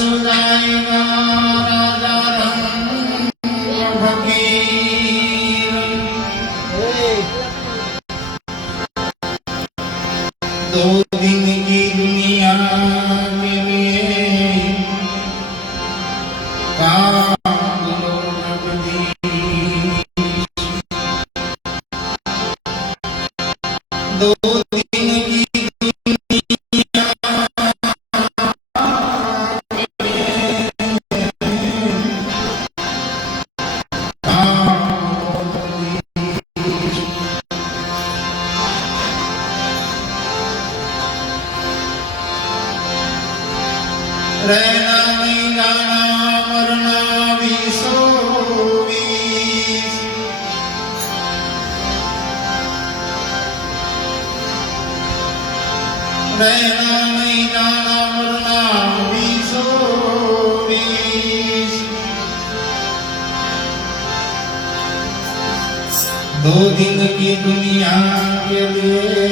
सुनाएगा राजा रंग फकीर। दो दिन की दुनिया के लिए काम लो जगदीश। दो दिन की रहना नहीं जाना मरना भी सो बीस। रहना नहीं जाना मरना भी सो बीस। दो दिन की दुनिया के लिए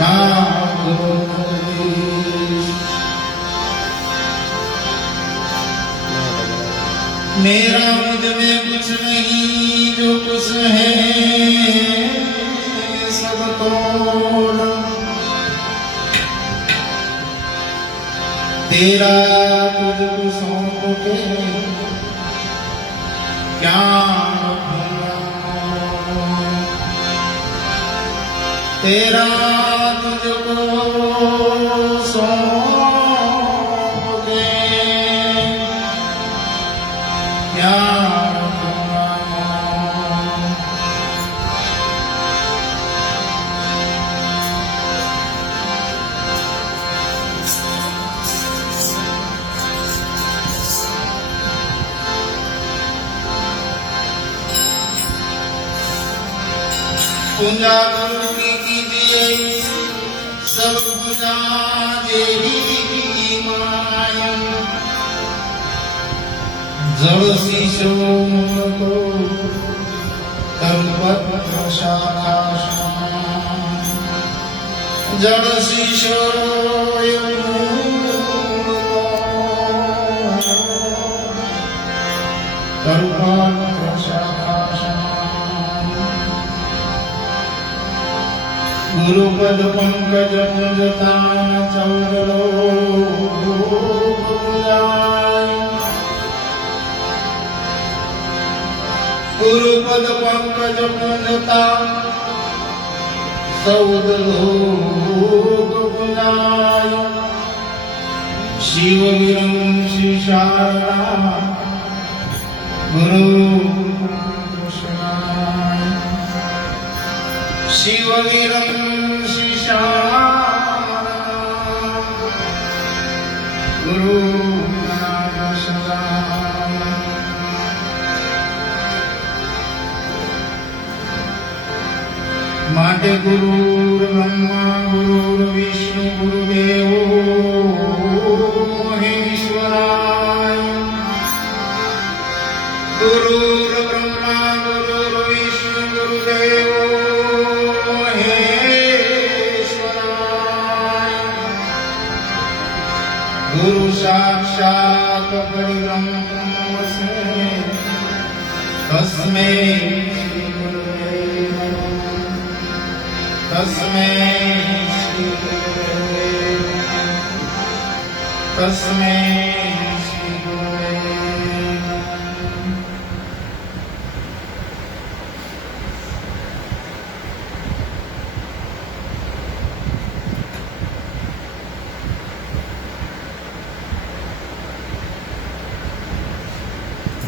काम करो जगदीश। मेरा मुझ में कुछ नहीं जो कुछ है सब तोड़। तेरा तुझको सौंप के क्या तेरा तुझको सौंप के क्या पूजा गुरु की कीजिए सब पूजा देवी की माया। जड़ शीशो को कल्पत्र शाखा जड़ शीशो कल्पत्र शाखा। गुरुपद पंकज मुझता चौदलो गुरुपद पंकज मुझता चौदलो शिव विरंशी शारदा गुरु शिव विरंशी शारदा गुरु माटे गुरु ब्रह्मा गुरु विष्णु गुरुदेवो महेश्वराय। गुरु ब्रह्मा गुरु विष्णु गुरुदेवो महेश्वराय। गुरु साक्षात् परब्रह्म तस्मै तस्मै तस्मै श्री गुरुवे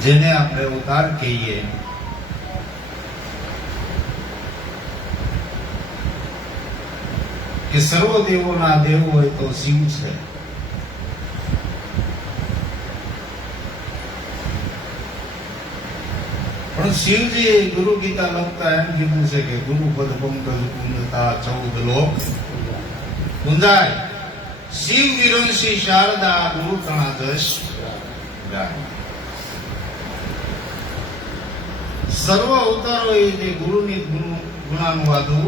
જેને આપણે અવતાર કહીએ કે સર્વ દેવોના દેવ હોય તો શિવ છે। પણ શિવજીએ ગુરુ ગીતા લખતા એમ કીધું છે કે ગુરુ પદ પંકજ પૂંજતા 14 લોક પૂંજાય। શિવ વિરંશી શારદા ગુરુ તણા જશ ગાય। સર્વ અવતારોએ તે ગુરુની ગુણાનુવાદો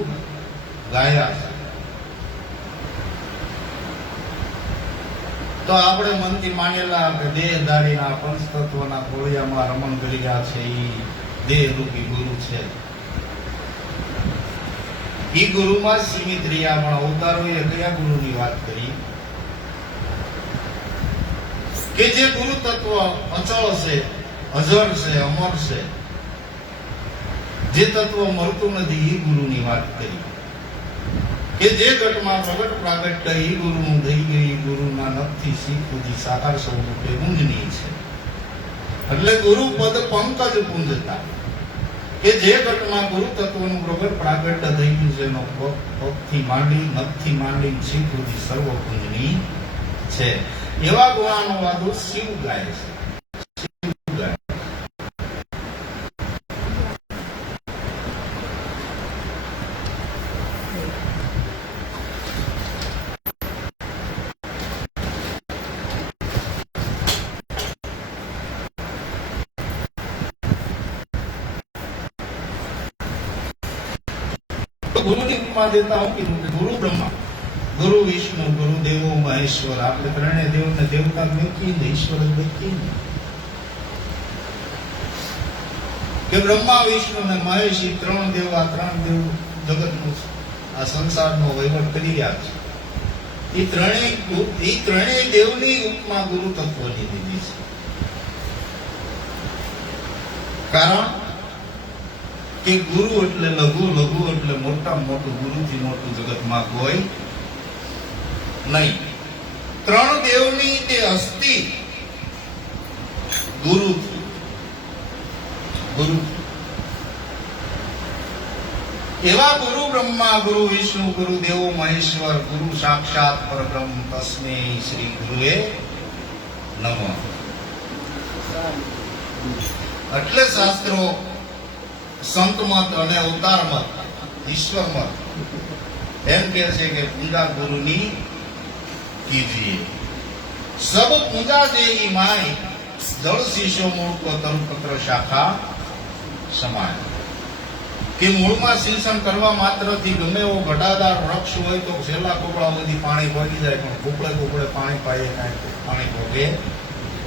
ગાયા છે। તો આપણે મનથી માનેલા કે દેહધારીના પંચતત્વના ખોળિયામાં રમણ કરી રહ્યા છે એ દેહરૂપી ગુરુ છે. એ ગુરુમાં જ સીમિત રહ્યા. પણ અવતારોએ કયા ગુરુની વાત કરી? કે જે ગુરુ તત્વ અચળ છે, અજર છે, અમર છે, જે તત્વ મળતું નથી એ ગુરુની વાત કરી. કે જે ઘટમાં પ્રગટ પ્રાગટ્ય એ ગુરુનું થઈ ગયું, એ ગુરુના નખથી શીખ સુધી સાકાર સ્વરૂપે ગુંજની છે. એટલે ગુરુ પદ પંકજ પુંજતા, કે જે ઘટમાં ગુરુ તત્વનું પ્રગટ પ્રાગટ્ય થઈ ગયું છે, એનો પગથી માંડી નખથી માંડી શીખ સુધી સર્વ પુંજની છે. એવા ગુણાનુવાદો શિવ ગાય છે. ગુરુની ઉપમા દેતા હું કીધું કે ગુરુ બ્રહ્મા, ગુરુ વિષ્ણુ, ગુરુ દેવો મહેશ્વર. આપણે ત્રણે દેવને દેવતા મૂકી ને ઈશ્વર મૂકી ને કે બ્રહ્મા વિષ્ણુ ને મહેશ એ ત્રણ દેવ, આ ત્રણ દેવ જગતનું આ સંસારનો વહીવટ કરી રહ્યા છે. એ ત્રણેય દેવની ઉપમા ગુરુ તત્વની દીધી છે. કારણ કે ગુરુ એટલે લઘુ, લઘુ એટલે મોટામાં મોટું. ગુરુથી મોટું જગતમાં કોઈ નહીં. ત્રણ દેવની તે અસ્થિ ગુરુ એવા ગુરુ બ્રહ્મા, ગુરુ વિષ્ણુ, ગુરુ દેવો મહેશ્વર, ગુરુ સાક્ષાત પરબ્રહ્મ તસ્મૈ શ્રી ગુરુએ નમઃ. એટલે શાસ્ત્રો સંત મત અને અવતાર મત, ઈશ્વર મત એમ કે છે કે પૂજા ગુરુની કીજીએ. સબ પૂજા દેહી માય, જળ શીશો મૂળ કો તરુપત્ર શાખા સમાય. કે મૂળમાં સિંચન કરવા માત્રથી ગમે એવો ઘટાદાર વૃક્ષ હોય તો છેલ્લા કોપડા સુધી પાણી પહોંચી જાય, પણ કોપડે કોપડે પાણી પાઈએ કાંઈ પાણી પહોંચે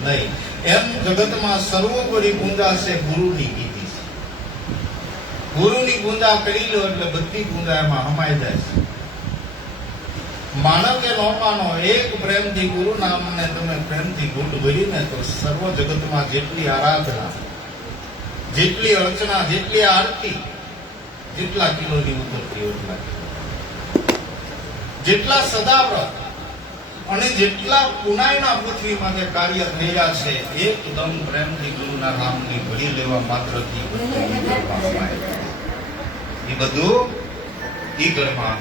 નહીં. એમ જગતમાં સર્વોપરી પૂજા છે ગુરુની કીધી. ગુરુની પૂજા કરી લો એટલે બધી પૂજા એમાં હમાઈ જાય છે. માનવ કે ન માનો, એક પ્રેમથી ગુરુ નામને તમે પ્રેમથી ઘૂંટ ભરીને તો સર્વ જગતમાં જેટલી આરાધના, જેટલી અર્ચના, જેટલી આરતી, જેટલા કિલોની ઉતરતી એટલા કિલો, જેટલા સદાવ્રત અને જેટલા પુનાયના પૃથ્વી માટે કાર્ય થયા છે, એકદમ પ્રેમથી ગુરુના નામની ભરી લેવા માત્રથી એ બધું ઈ ઘરમાં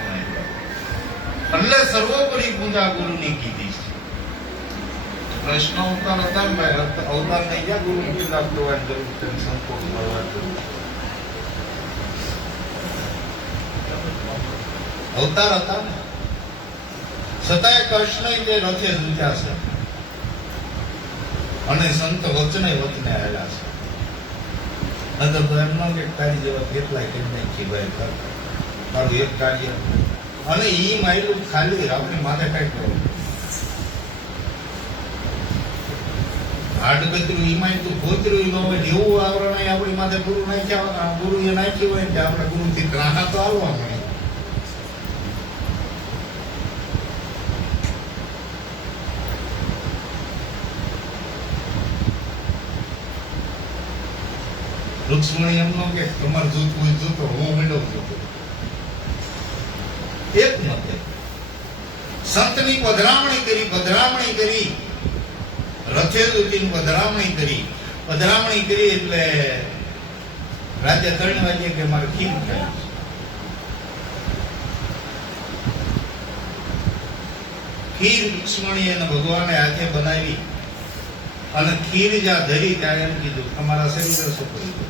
એટલે સર્વોપરી પૂજા ગુરુની કીધી છે. પ્રશ્ન અવતાર હતા ને ભાઈ, અવતાર નહીં ગયા ગુરુ પૂજા કરવાની જરૂર છે, સંતોષ મળવા જરૂર છે. અવતાર હતા ને છતાંય કૃષ્ણ તે રથે ઝૂક્યા છે અને સંત વચને વચને આવેલા છે. અંદર તો એમ ન કે તારી જેવા કેટલાય કેમ નહીં ખીભાઈ કર તારું એક કાર્ય અને ઈ માયલું ખાલી આપણી માથે કઈ કરો હાડગતરું ઈ માયલું ગોતરું ન હોય એવું આવરણ આપણી માથે ગુરુ નાખ્યા, ગુરુ એ નાખ્યું હોય કે આપણે ગુરુથી ગ્રાહક તો આવવા મળે. રૂક્ષ્મણી એમ નો કે તમારે જોતું હોય જોતો, હું મેળવ જોતો એક નથી. સંતની પધરામણી કરી રથે દૂતીની પધરામણી કરી એટલે રાતે 3 વાગે કે મારે ખીર ખાય. ખીર રૂક્ષ્મણી એને ભગવાને હાથે બનાવી અને ખીર જ્યાં ધરી ત્યાં એમ કીધું તમારા શરીર શું કરી દો.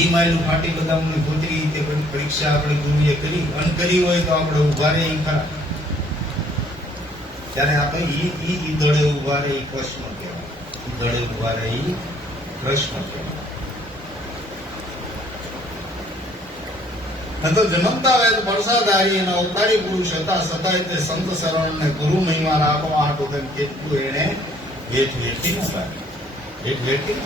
ઈ માયલું ફાટી બદામની ગોતરી તે પરીક્ષા આપણે ગુરુએ કરી અને કરી હોય તો આપણે ઉભા રહે ખરા. ત્યારે આપણે ઈ દળે ઉભા રહે ઈ કૃષ્ણ કહેવાય, દળે ઉભા રહે ઈ કૃષ્ણ કહેવાય. ન તો જન્મતા વેદ પરસાધારી અને અવતારી પુરુષ હતા, છતાંય તે સંત શરણ ને ગુરુ મહિમા રાખવા હાટુ તેમ કેટલું એને વેઠ વેઠી ન વેઠ વેઠી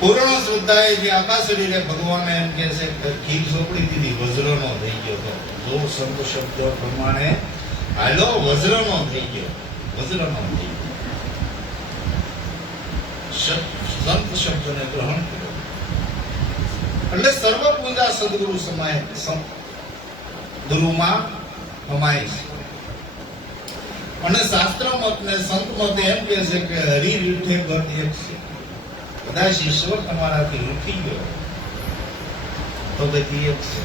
પૂર્ણ શ્રદ્ધાએ જે આખા શરીરે ભગવાને એમ કે છે કે ખીર સોપડી દીધી, વજ્રનો થઈ ગયો હતો. જો સંત શબ્દ પ્રમાણે હાલો વજ્રનો થઈ ગયો, વજ્રનો થઈ ગયો. સંત શબ્દને ગ્રહણ કર્યો એટલે સર્વ પૂજા સદગુરુ સમાય, ગુરુમાં સમાય છે. અને શાસ્ત્ર મત ને સંત મત એમ કે છે કે હરિ રૂઠે ગત એક છે. કદાચ ઈશ્વર તમારાથી રૂઠી ગયો તો ગતિ એક છે.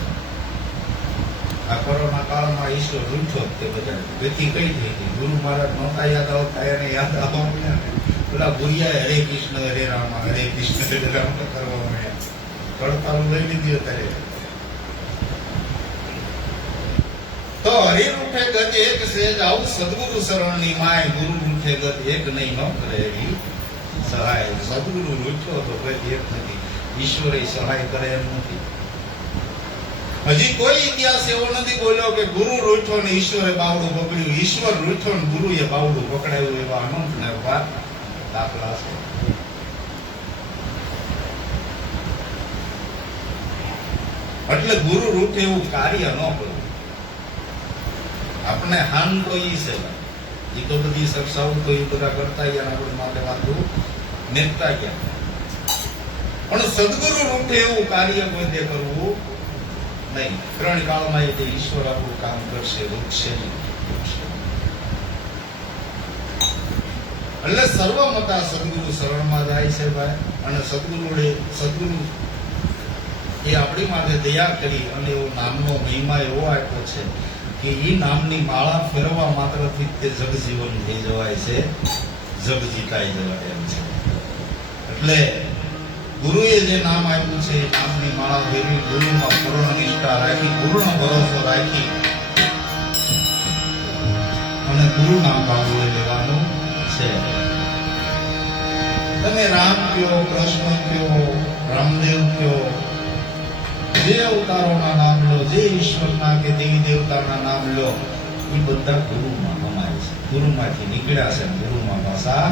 આ કોરોના કાળમાં ઈશ્વર રૂઠ્યો તે બધા ગતિ કઈ થઈ ગઈ. ગુરુ મહારાજ નહોતા યાદ આવતા, એને યાદ આવવા પેલા ગુરિયા હરે કૃષ્ણ હરે રામ હરે કૃષ્ણ હરે રામ કરવા મળ્યા. કડતાલું લઈ લીધી અત્યારે. તો હરિ રૂઠે ગત એક છે. આવું સદગુરુ શરણની માય ગુરુ રૂઠે ગત એક નહીં ન કરે એવી સહાય. સદગુરુ રૂઠ્યો તો ગત એક નથી. ઈશ્વરે સહાય કરે એમ નથી. હજી કોઈ ઇતિહાસ એવો નથી બોલ્યો કે ગુરુ રૂઠ્યો ને ઈશ્વરે બાવડું પકડ્યું, ઈશ્વર રૂઠ્યો ને ગુરુએ બાવડું પકડાયું. એવા અનંત ને દાખલા છે. એટલે ગુરુ રૂઠે એવું કાર્ય ન કરવું. આપણે હાન તો ઈ છે, એ તો બધી સક્ષાઓ તો એ બધા કરતા ગયા, આપણે માટે વાતું નેતા ગયા. પણ સદગુરુ રૂઠે એવું કાર્ય કોઈ તે કરવું નહીં. ત્રણ કાળમાં એ ઈશ્વર આપણું કામ કરશે, રૂઠશે નહીં. એટલે સર્વમતા સદગુરુ શરણમાં જાય છે ભાઈ. અને સદગુરુ એ આપણી માટે દયા કરી અને એવો નામનો મહિમા એવો આપ્યો છે કે એ નામની માળા ફેરવા માત્રથી તે જગજીવન થઈ જવાય છે, જગ જીતાઈ જવાય એમ છે. એટલે ગુરુએ જે નામ આપ્યું છે એ નામની માળા ફેરવી, ગુરુમાં પૂર્ણ નિષ્ઠા રાખી, પૂર્ણ ભરોસો રાખી અને ગુરુ નામ બાબુએ લેવાનું છે. તમે રામ કયો, કૃષ્ણ કયો, રામદેવ કયો, જે અવતારોના નામ લો, જે ઈશ્વરના કે દેવી દેવતાના નામ લો, એ બધા ગુરુમાં અમાય છે. ગુરુમાંથી નીકળ્યા છે, ગુરુમાં પાછા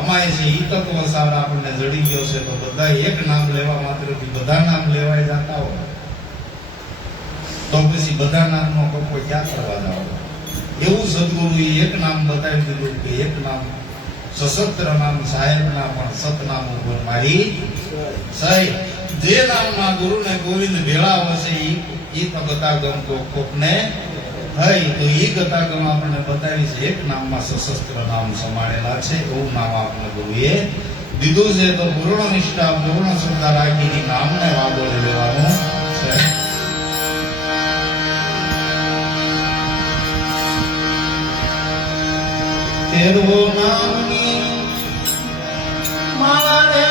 અમાય છે. ઈ તત્વ સાર આપણને જડી ગયો છે. તો બધા એક નામ લેવા માત્રથી બધા નામ લેવાય જતા હોય તો પછી બધા નામનો કોઈ ક્યાં કરવા જાવ. એવું સદગુરુએ એક નામ બતાવી દીધું કે એક નામ સશસ્ત્ર નામ સાહેબના પણ સતનામ ઉપર મારી સહી. જે નામના ગુરુને ગોવિંદ ભેળા હશે એ તો ગતાગમ કોકને થઈ. તો એ ગતાગમ આપણને બતાવી છે. એક નામમાં સશસ્ત્ર નામ સમાયેલા છે. એવું નામ આપણને ગુરુએ દીધું છે. તો પૂર્ણ નિષ્ઠા, પૂર્ણ શ્રદ્ધા રાખીને નામને વાગોળી લેવાનું છે. તેરવો નામની માળા રે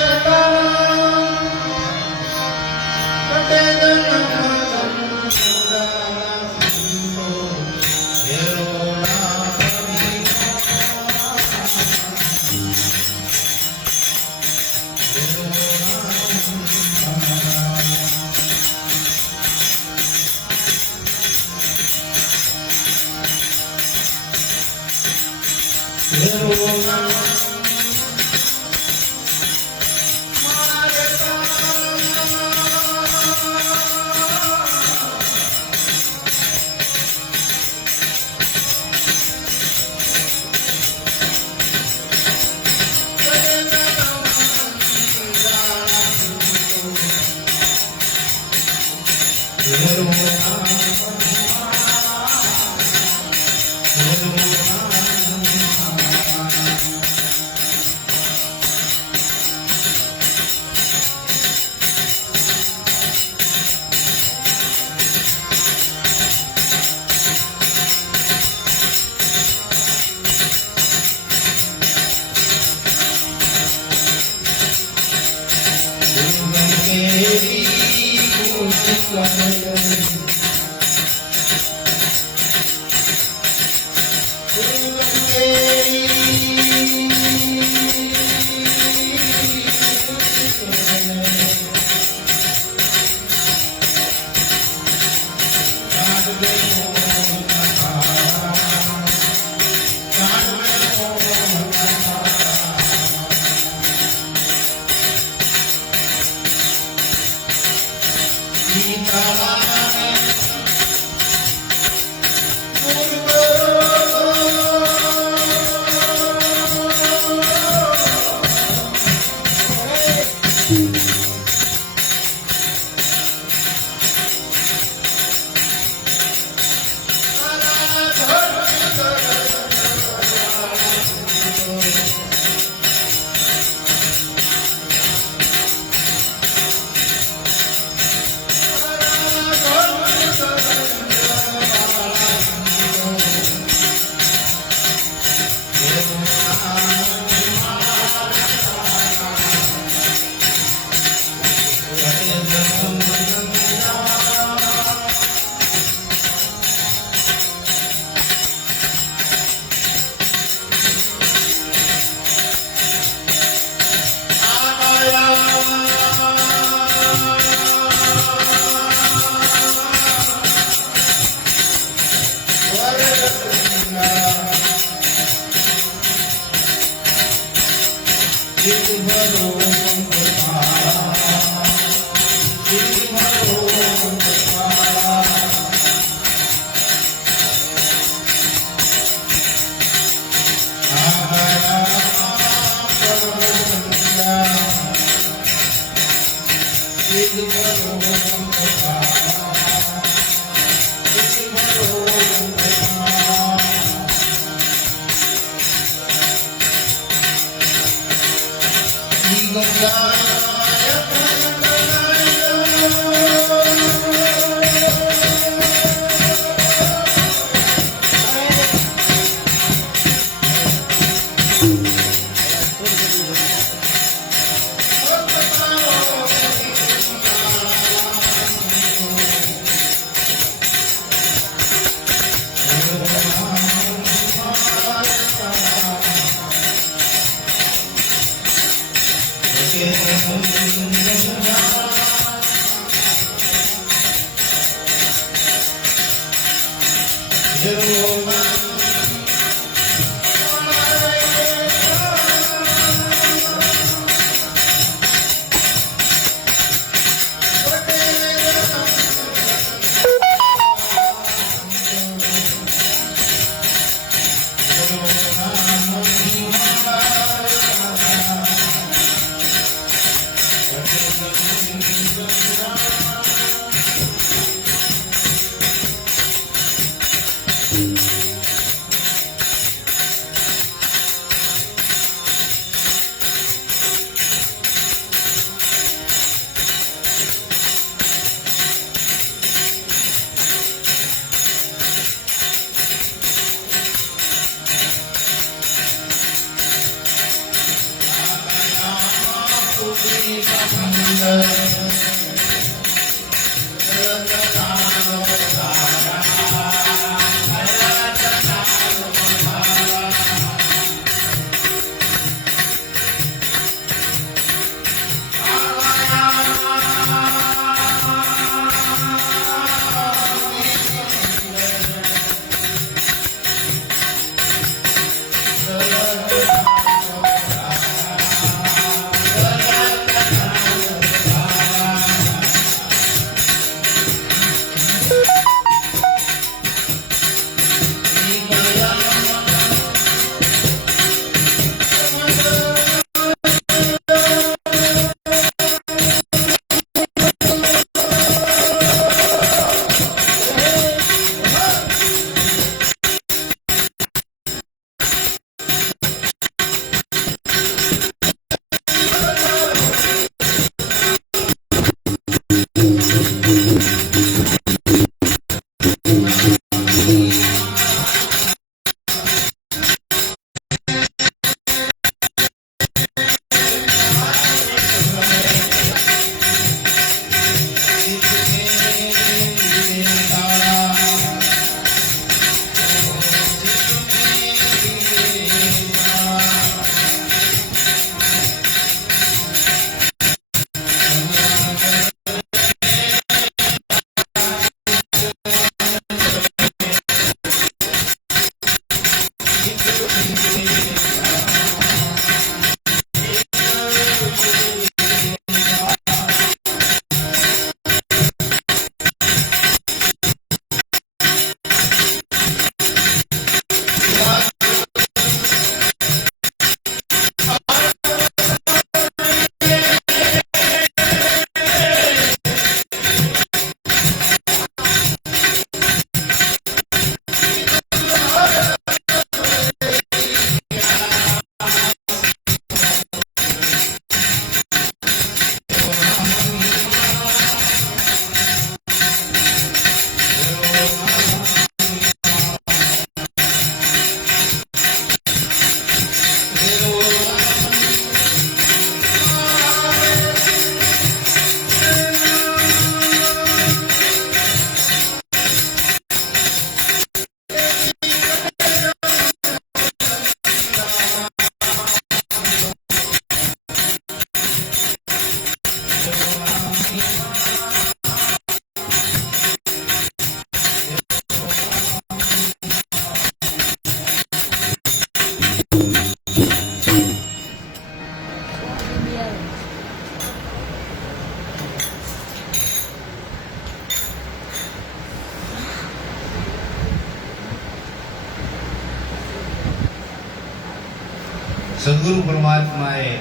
સદગુરુ પરમાત્માએ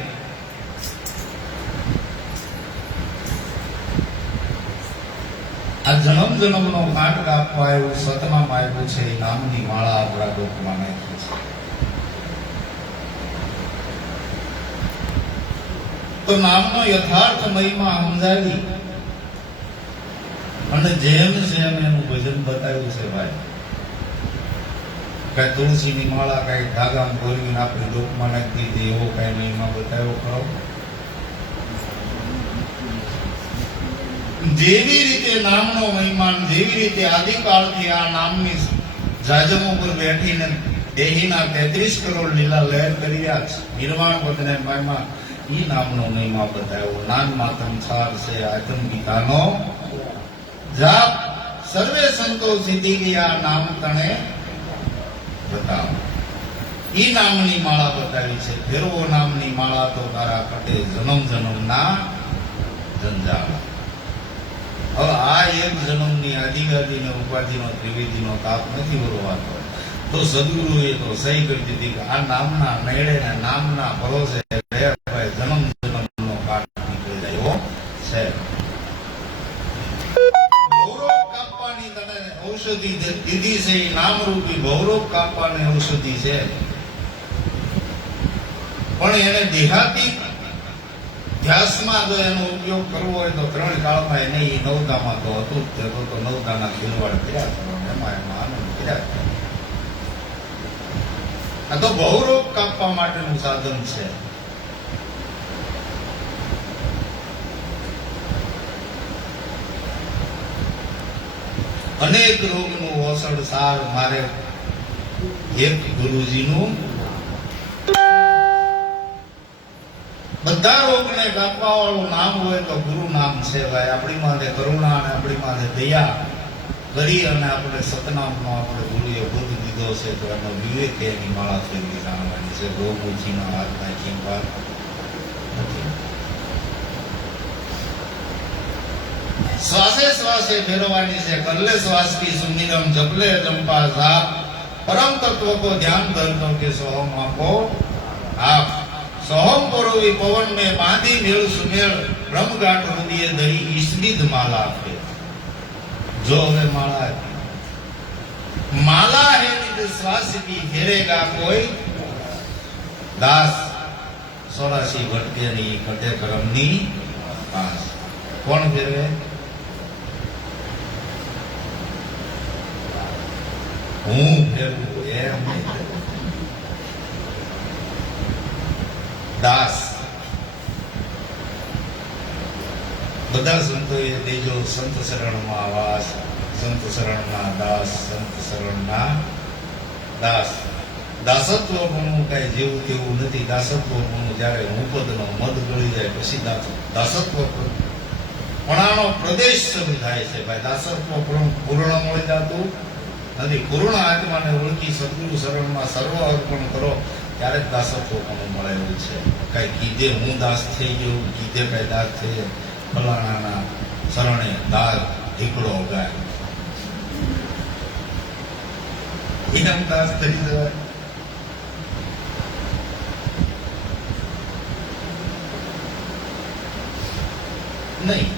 આ જન્મ જન્મનો કાંટ કાપવા એવું સતનામ આપ્યું છે. એ નામની માળા આપણા ડોકમાં નાખી છે. તો નામનો યથાર્થ મહિમા સમજાવી અને જેમ જેમ એનું ભજન બતાવ્યું છે ભાઈ. કઈ તુલસીની માળા કઈ ધાગામાં ભરવીને આપણે ડોકમાં નાખી દીધી એવો કઈ મહિમા બતાવ્યો ખરો? જેવી રીતે નામનો મહિમાન, જેવી રીતે આદિકાળથી આ નામની જાજમ ઉપર બેઠીને દેહીના 33 કરોડ લીલા લહેર કર્યા છે. નિર્વાણ પદને મહિમા ઈ નામનો મહિમા બતાવ્યો. નાન માતમ છાર છે આતમ પિતાનો જાપ, સર્વે સંતો સીધી ગયા નામ તણે બતાવો. ઈ નામની માળા બતાવી છે. ફેરવો નામની માળા તો તારા કટે જન્મ જન્મના જંજાળ. હવે આ એક જન્મની આદિવાદીને ઉપાધિનો ત્રિવેદીનો તાપ નથી ભરવાનો. તો સદગુરુએ તો સહી કરી દીધી કે આ નામના મેળે ને નામના ભરોસે જન્મ જન્મનો કાળ નીકળી જાય છે. ભવરોગ કાપવાની તને ઔષધિ દીધી છે. એ નામરૂપી ભવરોગ કાપવાની ઔષધિ છે. પણ એને દેહાતી ધ્યાસમાં જો એનો ઉપયોગ કરવો હોય તો 3 કાળમાં એને એ નવદામાં તો હતું જ. તો નવદાના ખીલવાડ કર્યા એમાં આનંદ કર્યા. આ તો બહુરોગ કાપવા માટેનું સાધન છે. અનેક રોગનું ઓસડ સાર મારે એક ગુરુજીનું. બધા રોગને કાપવા વાળું નામ હોય તો ગુરુ નામ છે ભાઈ. આપણી માથે કરુણા અને આપણી માથે દયા કરી અને આપણે સતનામનો આપણે ગુરુએ બોધ દીધો છે. તો એનો વિવેક એની માળા ફેરવી જાણવાની છે. ગૌમૂજીનો હાથ નાખી વાત નથી. શ્વાસે શ્વાસે ફેરવાની છે. કરલે શ્વાસ કી સુમિરમ જપલે ચંપા સાપ, પરમ તત્વ કો ધ્યાન ધરતો કે સોહમ આપો આપ. सोहम परोवी पवन में बांधी मेल सुमेल ब्रह्मगाट हृदय धरी ईसविद माला पे. जो हमें माला माला है निज श्वास की घेरेगा कोई दास. 84 भटके नहीं कटे करम नी पास. कौन फेरवे? હું ફેરવું એમ દાસ. બધા સંતોએ દેજો સંત શરણમાં વાસ, સંત શરણના દાસ, સંત શરણના દાસ. દાસત્વ પણ કઈ જેવું તેવું નથી. દાસત્વ પણ જયારે ઉપદનો મદ ગળી જાય પછી દાસત્વ પણાનો પ્રદેશ શરૂ થાય છે ભાઈ. દાસત્વ પૂર્ણ મળી જતું નથી. પૂર્ણ આત્માને ઓળખી સદગુરુ શરણમાં સર્વ અર્પણ કરો ત્યારે દાસત્વ પણ મળે એવું છે. કઈ કીધે હું દાસ થઈ ગયો, કીધે કઈ દાસ થઈ જાય, ફલાણાના શરણે દાસ ઢીકડો ગાય એમ દાસ થઈ જવાય નહીં.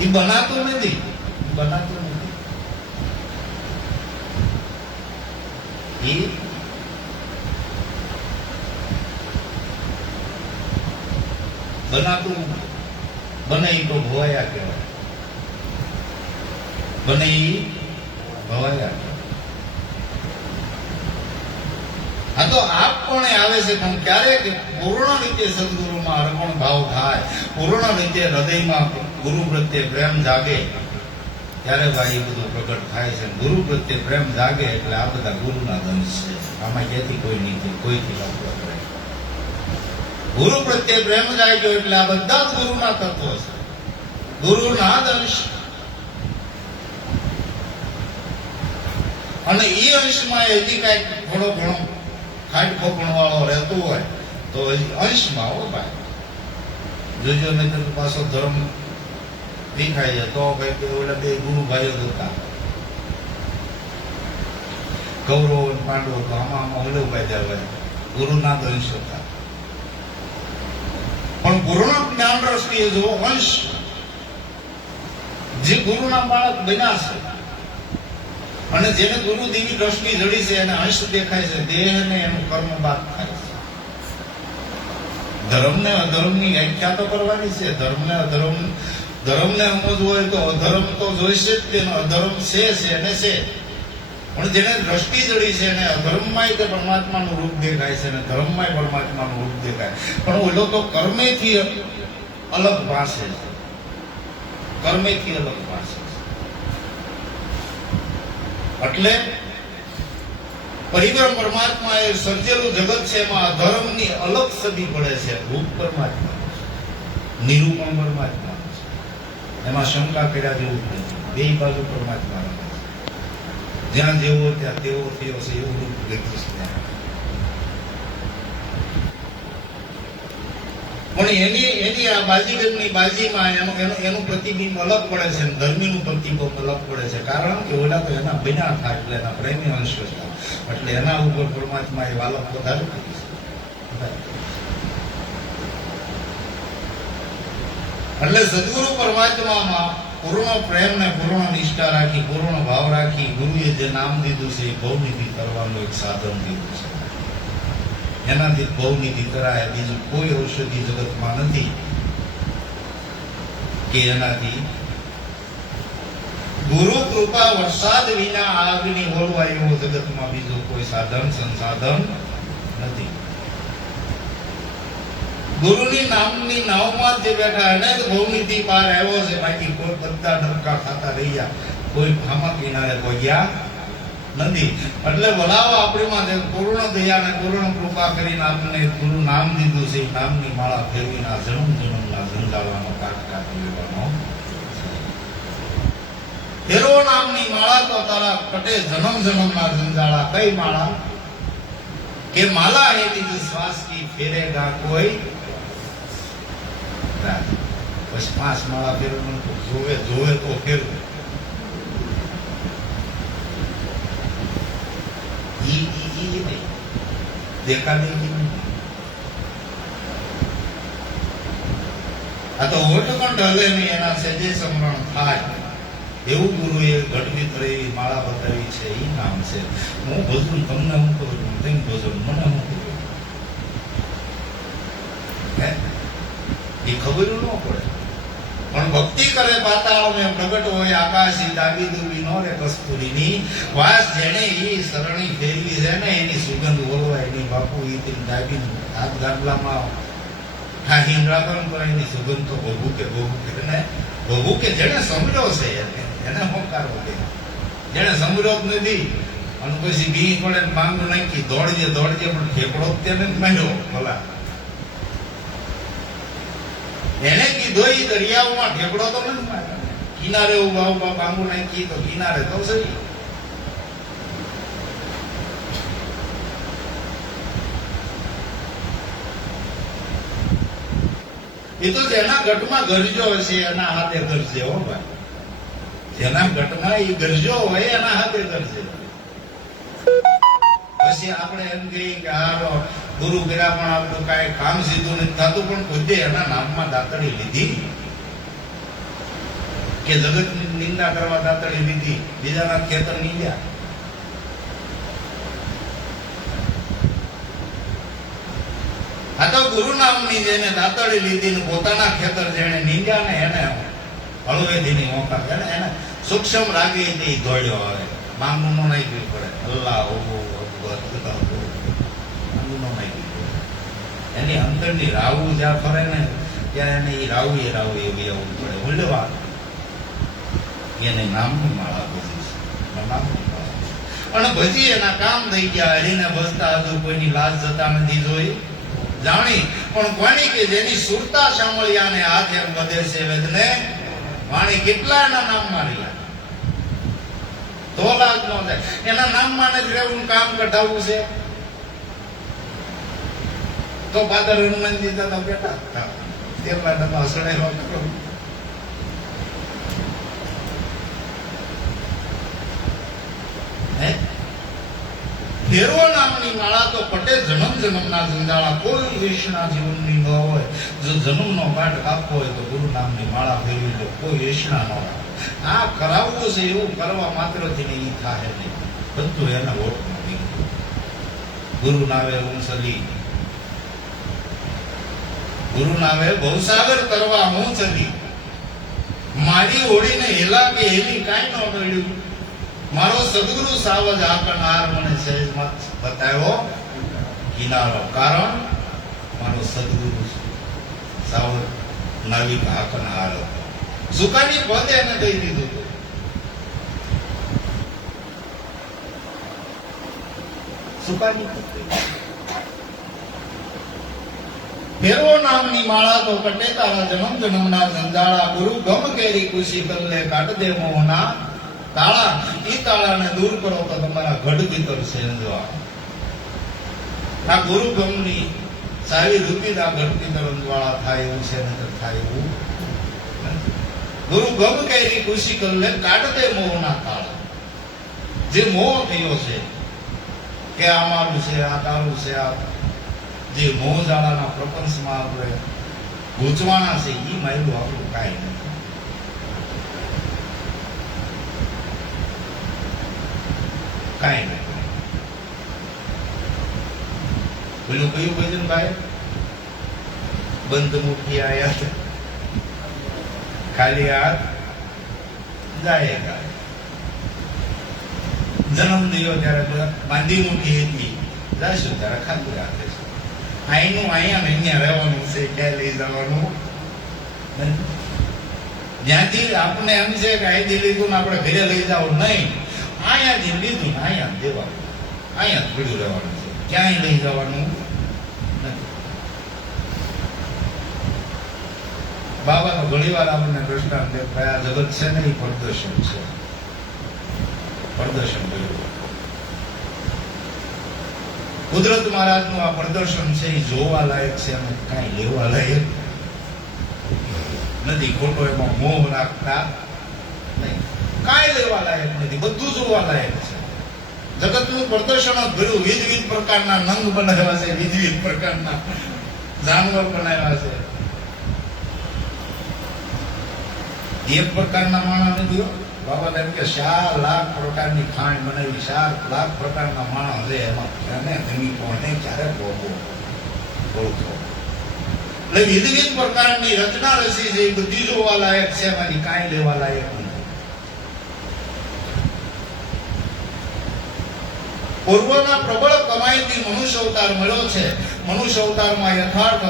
એ બનાતું નથી. બનાતું નથી. એ બનાતું બને તો ભવાયા કહેવાય. બને ભવાયા. આ તો આપ પણ આવે છે પણ ક્યારેક પૂર્ણ રીતે સદગુરુમાં અર્પણ ભાવ થાય, પૂર્ણ રીતે હૃદયમાં ગુરુ પ્રત્યે પ્રેમ જાગે ત્યારે ભાઈ એ બધું પ્રગટ થાય છે. ગુરુ પ્રત્યે પ્રેમ જાગે એટલે આ બધા ગુરુના દંશ છે. આમાં ક્યાંથી કોઈ નીતિ કોઈથી લાભ કરે. ગુરુ પ્રત્યે પ્રેમ જાગ્યો એટલે આ બધા જ ગુરુના તત્વો છે, ગુરુના દંશ. અને એ અંશમાં હજી કઈક થોડો ઘણો ખાટ ખોપણ વાળો રહેતો હોય તો હજી અંશમાં હો ભાઈ. જોજો નહીં તો પાછો ધર્મ દેખાય છે તો કઈક ઓલા બે ગુરુ ભાઈઓ હતા કૌરવ અને પાંડવો તો આમાં ઓલું ભાઈ જાય ગુરુના અંશ હતા. પણ ગુરુના જ્ઞાન દ્રષ્ટિએ જો અંશ જે ગુરુના બાળક બન્યા છે અને જેને ગુરુ દેવી દ્રષ્ટિ જડી છે એને અંશ દેખાય છે, દેહને એનું કર્મ બાદ થાય છે. ધર્મને અધર્મની વ્યાખ્યા તો કરવાની છે. ધર્મને સમજવું હોય તો અધર્મ તો જોઈશે જ, તેનો અધર્મ છે ને છે. પણ જેને દ્રષ્ટિ જડી છે એને અધર્મમાંય તે પરમાત્માનું રૂપ દેખાય છે અને ધર્મમાંય પરમાત્માનું રૂપ દેખાય. પણ ઓલો તો કર્મેથી અલગ ભાષે છે, કર્મેથી અલગ ભાષે છે. એટલે પરિબ્રહ્મ પરમાત્મા એ સર્જેલું જગત છે, એમાં અધર્મની અલગ સદી પડે છે. રૂપ પરમાત્મા, નિરૂપણ પરમાત્મા, એમાં શંકા કર્યા જેવું નથી. બે બાજુ પરમાત્મા છે. જ્યાં જેવો ત્યાં તેવો થયો છે એવું રૂપ લીધું છે. પણ એની આ બાજીગરની બાજીમાં એનું પ્રતિબિંબ અલગ પડે છે, ધર્મીનું પ્રતિબિંબ અલગ પડે છે. કારણ કે ઓલા તો એના બન્યા હતા એટલે એના પ્રેમી અંશ હતા, એટલે એના ઉપર પરમાત્મા એ વાલક વધારે કરી છે. એટલે સદગુરુ પરમાત્મામાં પૂર્ણ પ્રેમ ને પૂર્ણ નિષ્ઠા રાખી, પૂર્ણ ભાવ રાખી ગુરુએ જે નામ દીધું છે એ ભવનિધિ કરવાનું એક સાધન દીધું છે. એનાથી ભવનિધિ કરાય. બીજું કોઈ ઔષધિ જગતમાં નથી કે એનાથી ગુરુ કૃપા વરસાદ વિના આગની ઓળવા એવો જગતમાં બીજો કોઈ સાધન સંસાધન નથી. ગુરુની નામની નાવમાં જે બેઠા એને જ ભવનિધિ પાર આવ્યો છે. બાકી કોઈ બધા ડબકા ખાતા રહ્યા, કોઈ ભામા કિનારે કોઈ ગયા નથી. એટલે બોલાવો આપણીમાં જે પૂર્ણ દયા ને પૂર્ણ કૃપા કરીને આપણને ગુરુ નામ દીધું છે, નામની માળા ફેરવીને આ જન્મ જન્મના જંજાળવાનો કાટ કાઢી લેવાનો. ફેરવો નામની માળા તો તારા કટે જન્મ જન્મના જંજાળા. કઈ માળા? કે માલા હે બીજી શ્વાસ કી ફેરેગા કોઈ. બસ 5 માળા ફેરવું જોવે તો ફેરવું. આ તો ઓટ પણ ઢલે નહીં, એના સેજે સમરણ થાય એવું ગુરુએ ઘટવી એવી માળા બતાવી છે. એ નામ છે. હું ભજું તમને હું કરું, તેમ ભજું મને હું કરું, એ ખબર ન પડે. પણ ભક્તિ કરે પાતાળ ને પ્રગટ હોય આકાશી, દાબી દુબી નો રે કસ્તુરીની વાસ. જેને ઈ સરણી ફેરવી છે ને એની સુગંધ ઓળવાય એની. બાપુ ઈ તેમ દાબી હાથ ગાડલામાં ઠાહીન રાખો તો એની સુગંધ તો ભોગું કે જેને સમજ્યો છે એને હોકારો દે. જેને સમજ્યો જ નથી અને પછી બી પડે માંગુ નાખી દોડજે પણ ઠેકડો તેને જ માર્યો. ભલા એને કીધો એ દરિયાઓમાં ઠેકડો તો નથી માર્યો. કિનારે ઉભા ઉભા માંગુ નાખી તો કિનારે તો સહી. એ તો જેના ગઢમાં ગરજો હશે એના હાથે ગરજે. હો ભાઈ, જેના ગઢમાં એ ગરજો હોય એના હાથે ગરજે. પછી આપણે એમ કહીએ કે હા ગુરુ કર્યા પણ આપણું કાંઈ કામ સીધું નથી થતું, પણ ખુદે એના નામમાં દાતડી લીધી કે જગતની નિંદા કરવા દાતડી લીધી, બીજાના ખેતર નીંદ્યા. આ તો ગુરુ નામની જેને દાતડી લીધી ને પોતાના ખેતર જેને નીંદ્યા ને એને હળવેથી મોકા એને સૂક્ષ્મ રાગી હતી દોડ્યો. હવે માંગવું નો નાખવી પડે. અલ્લાહ એની અંતરની રાવું જ્યાં ફરે ને ત્યાં એને એ રાવું એવી આવવું પડે. ઉલ્લેવા એને નામની માળા ભજી છે, નામની માળા. અને ભજી એના કામ થઈ ગયા. હરીને ભજતા હજુ કોઈની લાજ જતા નથી જોઈ જાણી. પણ કોની કે જેની સુરતા સાંભળ્યા ને હાથ એમ વધે છે વેદને વાણી. કેટલા એના નામમાં રહ્યા તો લાજ ન થાય. એના નામમાં જ રહેવું, કામ કઢાવવું છે તો પાદર હનુમાનજી તો બેઠા હતા. તેરલા ડબ્બા સડાવ્યા કરો. ફેરવો નામની માળા તો પટે જન્મ જન્મના જંજાળા. કોઈ વેશના જીવનની ન હોય. જો જન્મનો કાટ કાપવો હોય તો ગુરુ નામની માળા ફેરવી લો. કોઈ વેશના ન હોય. આ કરાવવું છે એવું કરવા માત્રથી નહીં થાય નહીં. બધું એના વોટમાં નીકળ્યું. ગુરુ નાવે ઊંચલી, ગુરુ નાવે ભવસાગર તરવા હું ચલી. મારી હોડીને હેલા કે હેલી કાંઈ ન મળ્યું. મારો સદગુરુ સાવજ આકણહાર મને સહેજમાં બતાવ્યો કિનારો. કારણ મારો સદગુરુ સાવજ નાવિક આકણહાર હતો. સુકાની પદે એને દઈ દીધું હતું. સુકાની ફેરવો નામની માળા તો કટે તારા જન્મ જન્મના જંજાળા. ગુરુ ગમ કેરી ખુશી કરલે કાઢ દે મોહના તાળા. ઈ તાળાને દૂર કરો તો તમારા ગઢ ભીતર સેંજવા. આ ગુરુ ગમની સારી રૂપી આ ગઢ ભીતર અંજવાળા થાય એવું છે નતર થાય એવું. ગુરુ ગમ કેરી ખુશી કરલે કાઢ દે મોહના તાળા. જે મોહ થયો છે કે આ મારું છે, આ તારું છે, આ જે મોહજાળાના પ્રપંચમાં આપણે ગૂંચવાના છે એ માયલું આપણું કાંઈ નથી. કાંઈ નથી. પેલું કયું ભજન ભાઈ? બંધ મુઠ્ઠી આયા ખાલી હાથ જાય ગાય. જન્મ થયો ત્યારે બાંધી મુઠ્ઠી હતી, જાશું ત્યારે ખાલી હાથે છે. અહીંનું અહીંયા અહીંયા રહેવાનું છે, ક્યાં લઈ જવાનું. જ્યાંથી આપણે એમ છે કે અહીંથી લીધું ને આપણે ઘરે લઈ જાવ નહીં. અહીંયાથી લીધું ને અહીંયા દેવાનું, અહીંયા થોડું રહેવાનું છે, ક્યાંય લઈ જવાનું નથી. બાબાનો ઘણી વાર આપણને દ્રષ્ટાંત દેખાય. આ જગત છે ને એ પ્રદર્શન છે, પ્રદર્શન કર્યું. કુદરત મહારાજનું આ પ્રદર્શન છે એ જોવા લાયક છે અને કાંઈ લેવા લાયક નથી. ખોટો એમાં મોહ રાખતા નહીં. કાંઈ લેવા લાયક નથી, બધું જોવા લાયક છે. જગતનું પ્રદર્શન જ ભર્યું. વિવિધ પ્રકારના નંગ બનાવ્યા છે, વિવિધ પ્રકારના જાનવર બનાવ્યા છે. એક પ્રકારના માણસ નથી. બાબા એમ કે 4 લાખ પ્રકારની ખાંડ બનાવી, 4 લાખ પ્રકારના માણસ છે. એમાં એને ધમી કોને ક્યારે ઓળખો. એટલે વિવિધ પ્રકારની રચના રચી છે, એ બધી જોવા લાયક છે, એમાંથી કાંઈ લેવા લાયક નથી. પૂર્વના પ્રબળ કમાઈથી મનુષ્ય અવતાર મળ્યો છે. મનુષ્ય અવતારમાં યથાર્થ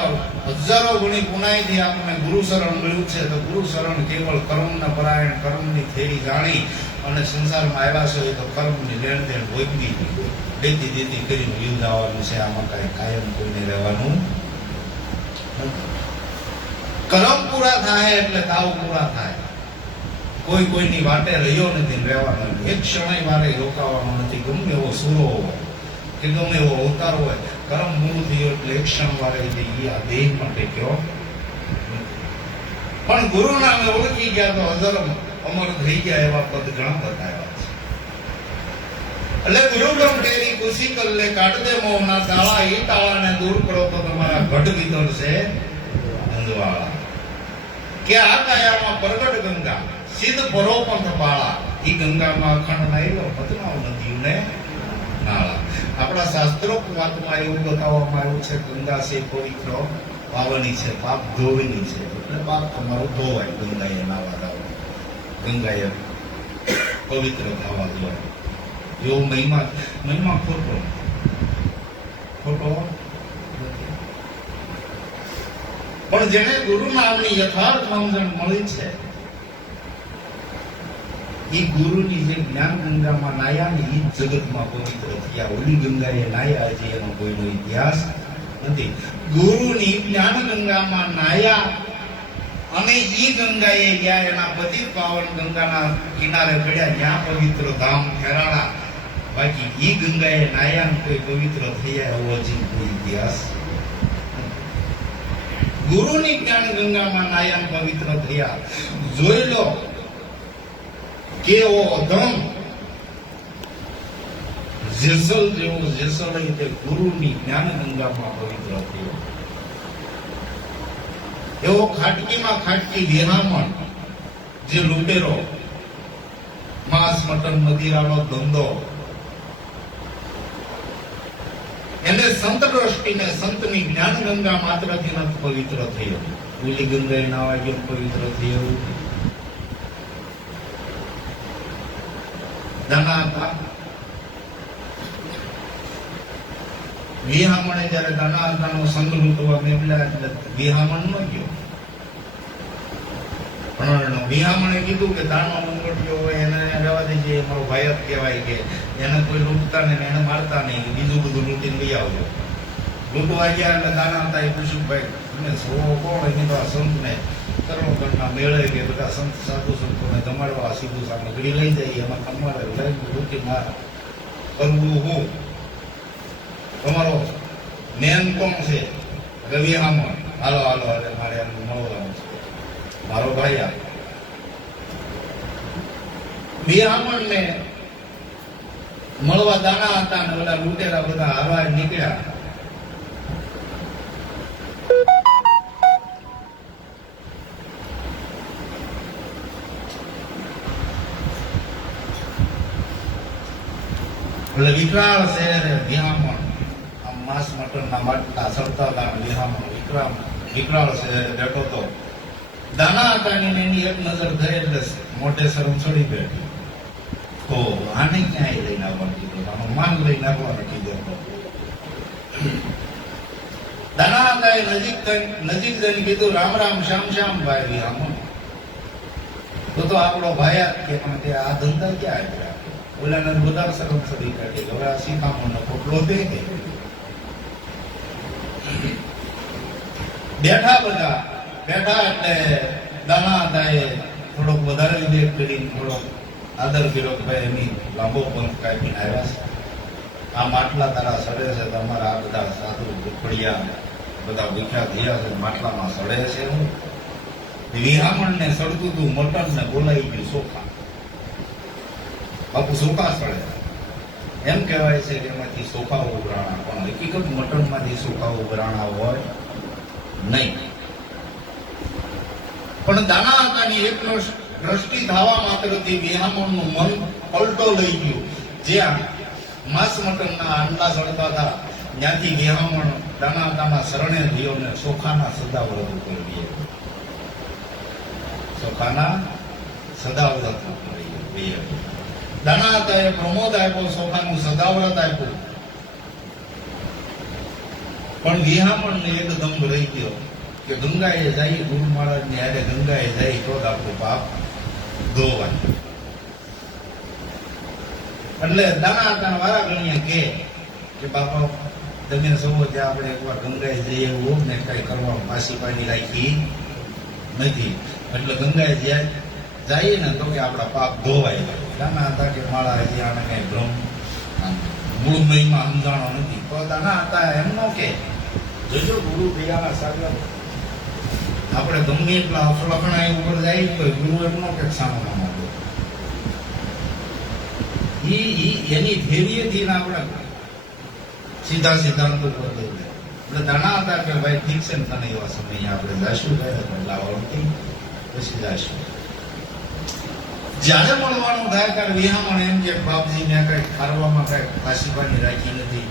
હજારો ગણી પુનાઈથી આપણને ગુરુ શરણ મળ્યું છે. તો ગુરુ શરણ કેવળ કર્મના પરાયણ, કર્મની થેરી જાણી અને સંસારમાં આવ્યા છે તો કર્મની લેણ દેણ ભોગવી દેતી દેતી કરીને જીવ જવાનું છે. આમાં કાંઈ કાયમ કોઈને રહેવાનું. કર્મ પૂરા થાય એટલે તાવ પૂરા થાય. કોઈ કોઈની વાટે રહ્યો નથી, રહેવાનો એક ક્ષણય વારે રોકાવાનો નથી. ગમે એવો સૂરો હોય કે ગમે એવો અવતાર હોય, કર્મ પૂરું થયો એટલે એક ક્ષણ વારે આ દેહ માટે કયો. પણ ગુરુ નામે ઓળખી ગયા તો હજાર અમર થઈ ગયા એવા પદ ઘણા બતાવ્યા છે. એટલે ગુરુગમ તેરી ખુશી કરલે કાઢ દે મોહના તાળા. એ તાળાને દૂર કરો તો તમારા ગઢ ભીતર છે અંજવાળા. કે આ કાયામાં પ્રગટ ગંગા સિદ્ધ પરો પંથ પાળા. ઈ ગંગામાં અખંડ નાયલો પતનાવ નદીને નાળા. આપણા શાસ્ત્રો વાતમાં એવું બતાવવામાં આવ્યું છે ગંગા છે પવિત્ર પાવની છે, પાપ ધોવીની છે. એટલે પાપ તમારું ધોવાય ગંગાએ નાવા જાવ, ગંગાએ પવિત્ર થવા જોઈએ. એવો મહિમા ખોટો પણ જેને ગુરુ નામની યથાર્થ સમજણ મળી છે એ ગુરુની જે જ્ઞાન ગંગામાં નાયા ને એ જગતમાં પવિત્ર થયા. ઓલી ગંગાએ નાયા હજી એનો કોઈનો ઇતિહાસ નથી. ગુરુની જ્ઞાન ગંગામાં નાયા અને ઈ ગંગાએ ગયા એના પતિ પાવન ગંગાના કિનારે પડ્યા, ત્યાં પવિત્ર ધામ ફેરાણા. બાકી ઈ ગંગાએ નાયા કોઈ પવિત્ર થયા એવો હજી કોઈ ઇતિહાસ. ગુરુની જ્ઞાન ગંગામાં નાયા પવિત્ર થયા. જોઈ લો કેવો ધમ જેસલ જેવો જેસલ તે ગુરુની જ્ઞાન ગંગામાં પવિત્ર થયો. એવો ખાટકીમાં ખાટકી વિહામણ જે લૂંટેરો, માંસ મટન મદિરાનો ધંધો, એને સંત દ્રષ્ટિને સંતની જ્ઞાન ગંગા માત્રથી નથી પવિત્ર થયો. ઓલી ગંગાએ નાવા ગયો પવિત્ર થયો. દાના હતા વિહામણે જયારે દાના હતાનો સંગ લૂંટવા મેળવ્યા એટલે વિહામણ ન ગયો. પણ વિહામણે કીધું કે દાનો લંગોટ્યો હોય એને રહેવા દેજે, મારો ભાઈ જ કહેવાય, કે એને કોઈ લૂંટતા નહીં, એને મારતા નહીં, બીજું બધું લૂંટીને લઈ આવજો. લૂંટવા ગયા એટલે દાના હતા એ પૂછ્યું, ભાઈ તમે સો કોણ? એની તો આ સંતને કરુણગઢના મેળે કે બધા સંત સાધુ સંતોને જમાડવા સીધું સામગ્રી લઈ જઈએ, એમાં તમારે લઈ લૂંટી ના કરવું હું? તમારો મેન કોણ છે? રવિ હામણ. હાલો હાલો હાલે મારે એમ મળવાનું છે, મારો ભાઈ આ વિહામણ ને મળવા દાણા હતા ને બધા લૂંટેરા બધા હારવા નીકળ્યા. એટલે વિકરાળ શહેર વિહામણ, આમ માંસ મટન ના માટલા સડતા હતા. વિહામણ વિકરાળ શહેર બેઠો હતો. દાના હતા એની એક નજર થઈ એટલે મોઢે શરમ ચડી બેઠી. તો આને ક્યાંય લઈને આવવાનું કીધું, આનો માન લઈને આવવાનું કીધું. દાના હતા એ નજીક જઈને કીધું, રામ રામ શ્યામ શ્યામ ભાઈ વિહામણ. તો આપણો ભાઈ કે પણ કે આ ધંધા ક્યાં આવ્યા? ઓલાને વધારે શરમ ચડી કાઢી. હવે આ સીતામણનો પોટલો દે કે બેઠા એટલે દાના હતા એ થોડોક વધારે વિવેક કરીને થોડોક આદર કર્યો કે ભાઈ એની લાંબો પંખ કાપીને આવ્યા છે. આ માટલા તારા સડે છે, તમારા આ બધા સાધુ ગુફડિયા બધા વિખ્યાત થયા છે, માટલામાં સડે છે. વિહામણ ને સડતું હતું મટન ને બોલાઈ ગયું ચોખા. બાપુ ચોખા સડે એમ કહેવાય છે કે એમાંથી ચોખા ઉભરાણા, પણ હકીકત મટન માંથી ચોખા ઉભરાણા હોય નહીં. પણ દાના હતાની એક દ્રષ્ટિ ધાવા માત્રથી વિહામણનું મન પલટો લઈ ગયું. જ્યાં માંસ મટનના આંડા સડતા હતા ત્યાંથી વિહામણ દાના હતાના શરણે થયો ને ચોખાના સદાવ્રત ઉપર ગયો. ચોખાના સદાવ્રત ઉપર ગયો. દાના હતા એ પ્રમોદ આપ્યો, ચોખાનું સદાવ્રત આપ્યું. પણ વિહામણને એકદમ રહી ગયો કે ગંગાએ જાય, ગુરુ મહારાજ ની હારે ગંગાએ જાય તો જ આપણું પાપ ધોવાય. એટલે દાના હતા વારા ગણીએ કે બાપા તમે સૌ ત્યાં આપણે એકવાર ગંગાએ જઈએ એવું ને કઈ કરવા પાછી પાડી રાખી નથી. એટલે ગંગાએ જઈએ ને તો કે આપણા પાપ ધોવાય. દાના હતા કે મારા હજી આને કઈ ભ્રમ મૂળ મહિમા સમજાણો નથી. તો દાના હતા એમ નો કે જોજો ગુરુ દયાના સાગર આપણે ગમે એટલા અફલખણા ઉપર જાય તો ગુરુ એમનો કે સામો માંગો એની ધૈર્યથી આપણે સીધા સિદ્ધાંત ઉપર લઈ જાય. એટલે દાણા હતા કે ભાઈ ઠીક છે ને તને એવા સમય આપણે જાશું ગયા બદલાવડતી પછી જાશું. જયારે મળવાનું થાય ત્યારે વિહામણ એમ કે બાપજી મેં કઈ ખારવામાં કઈ કાશીબાની રાખી નથી,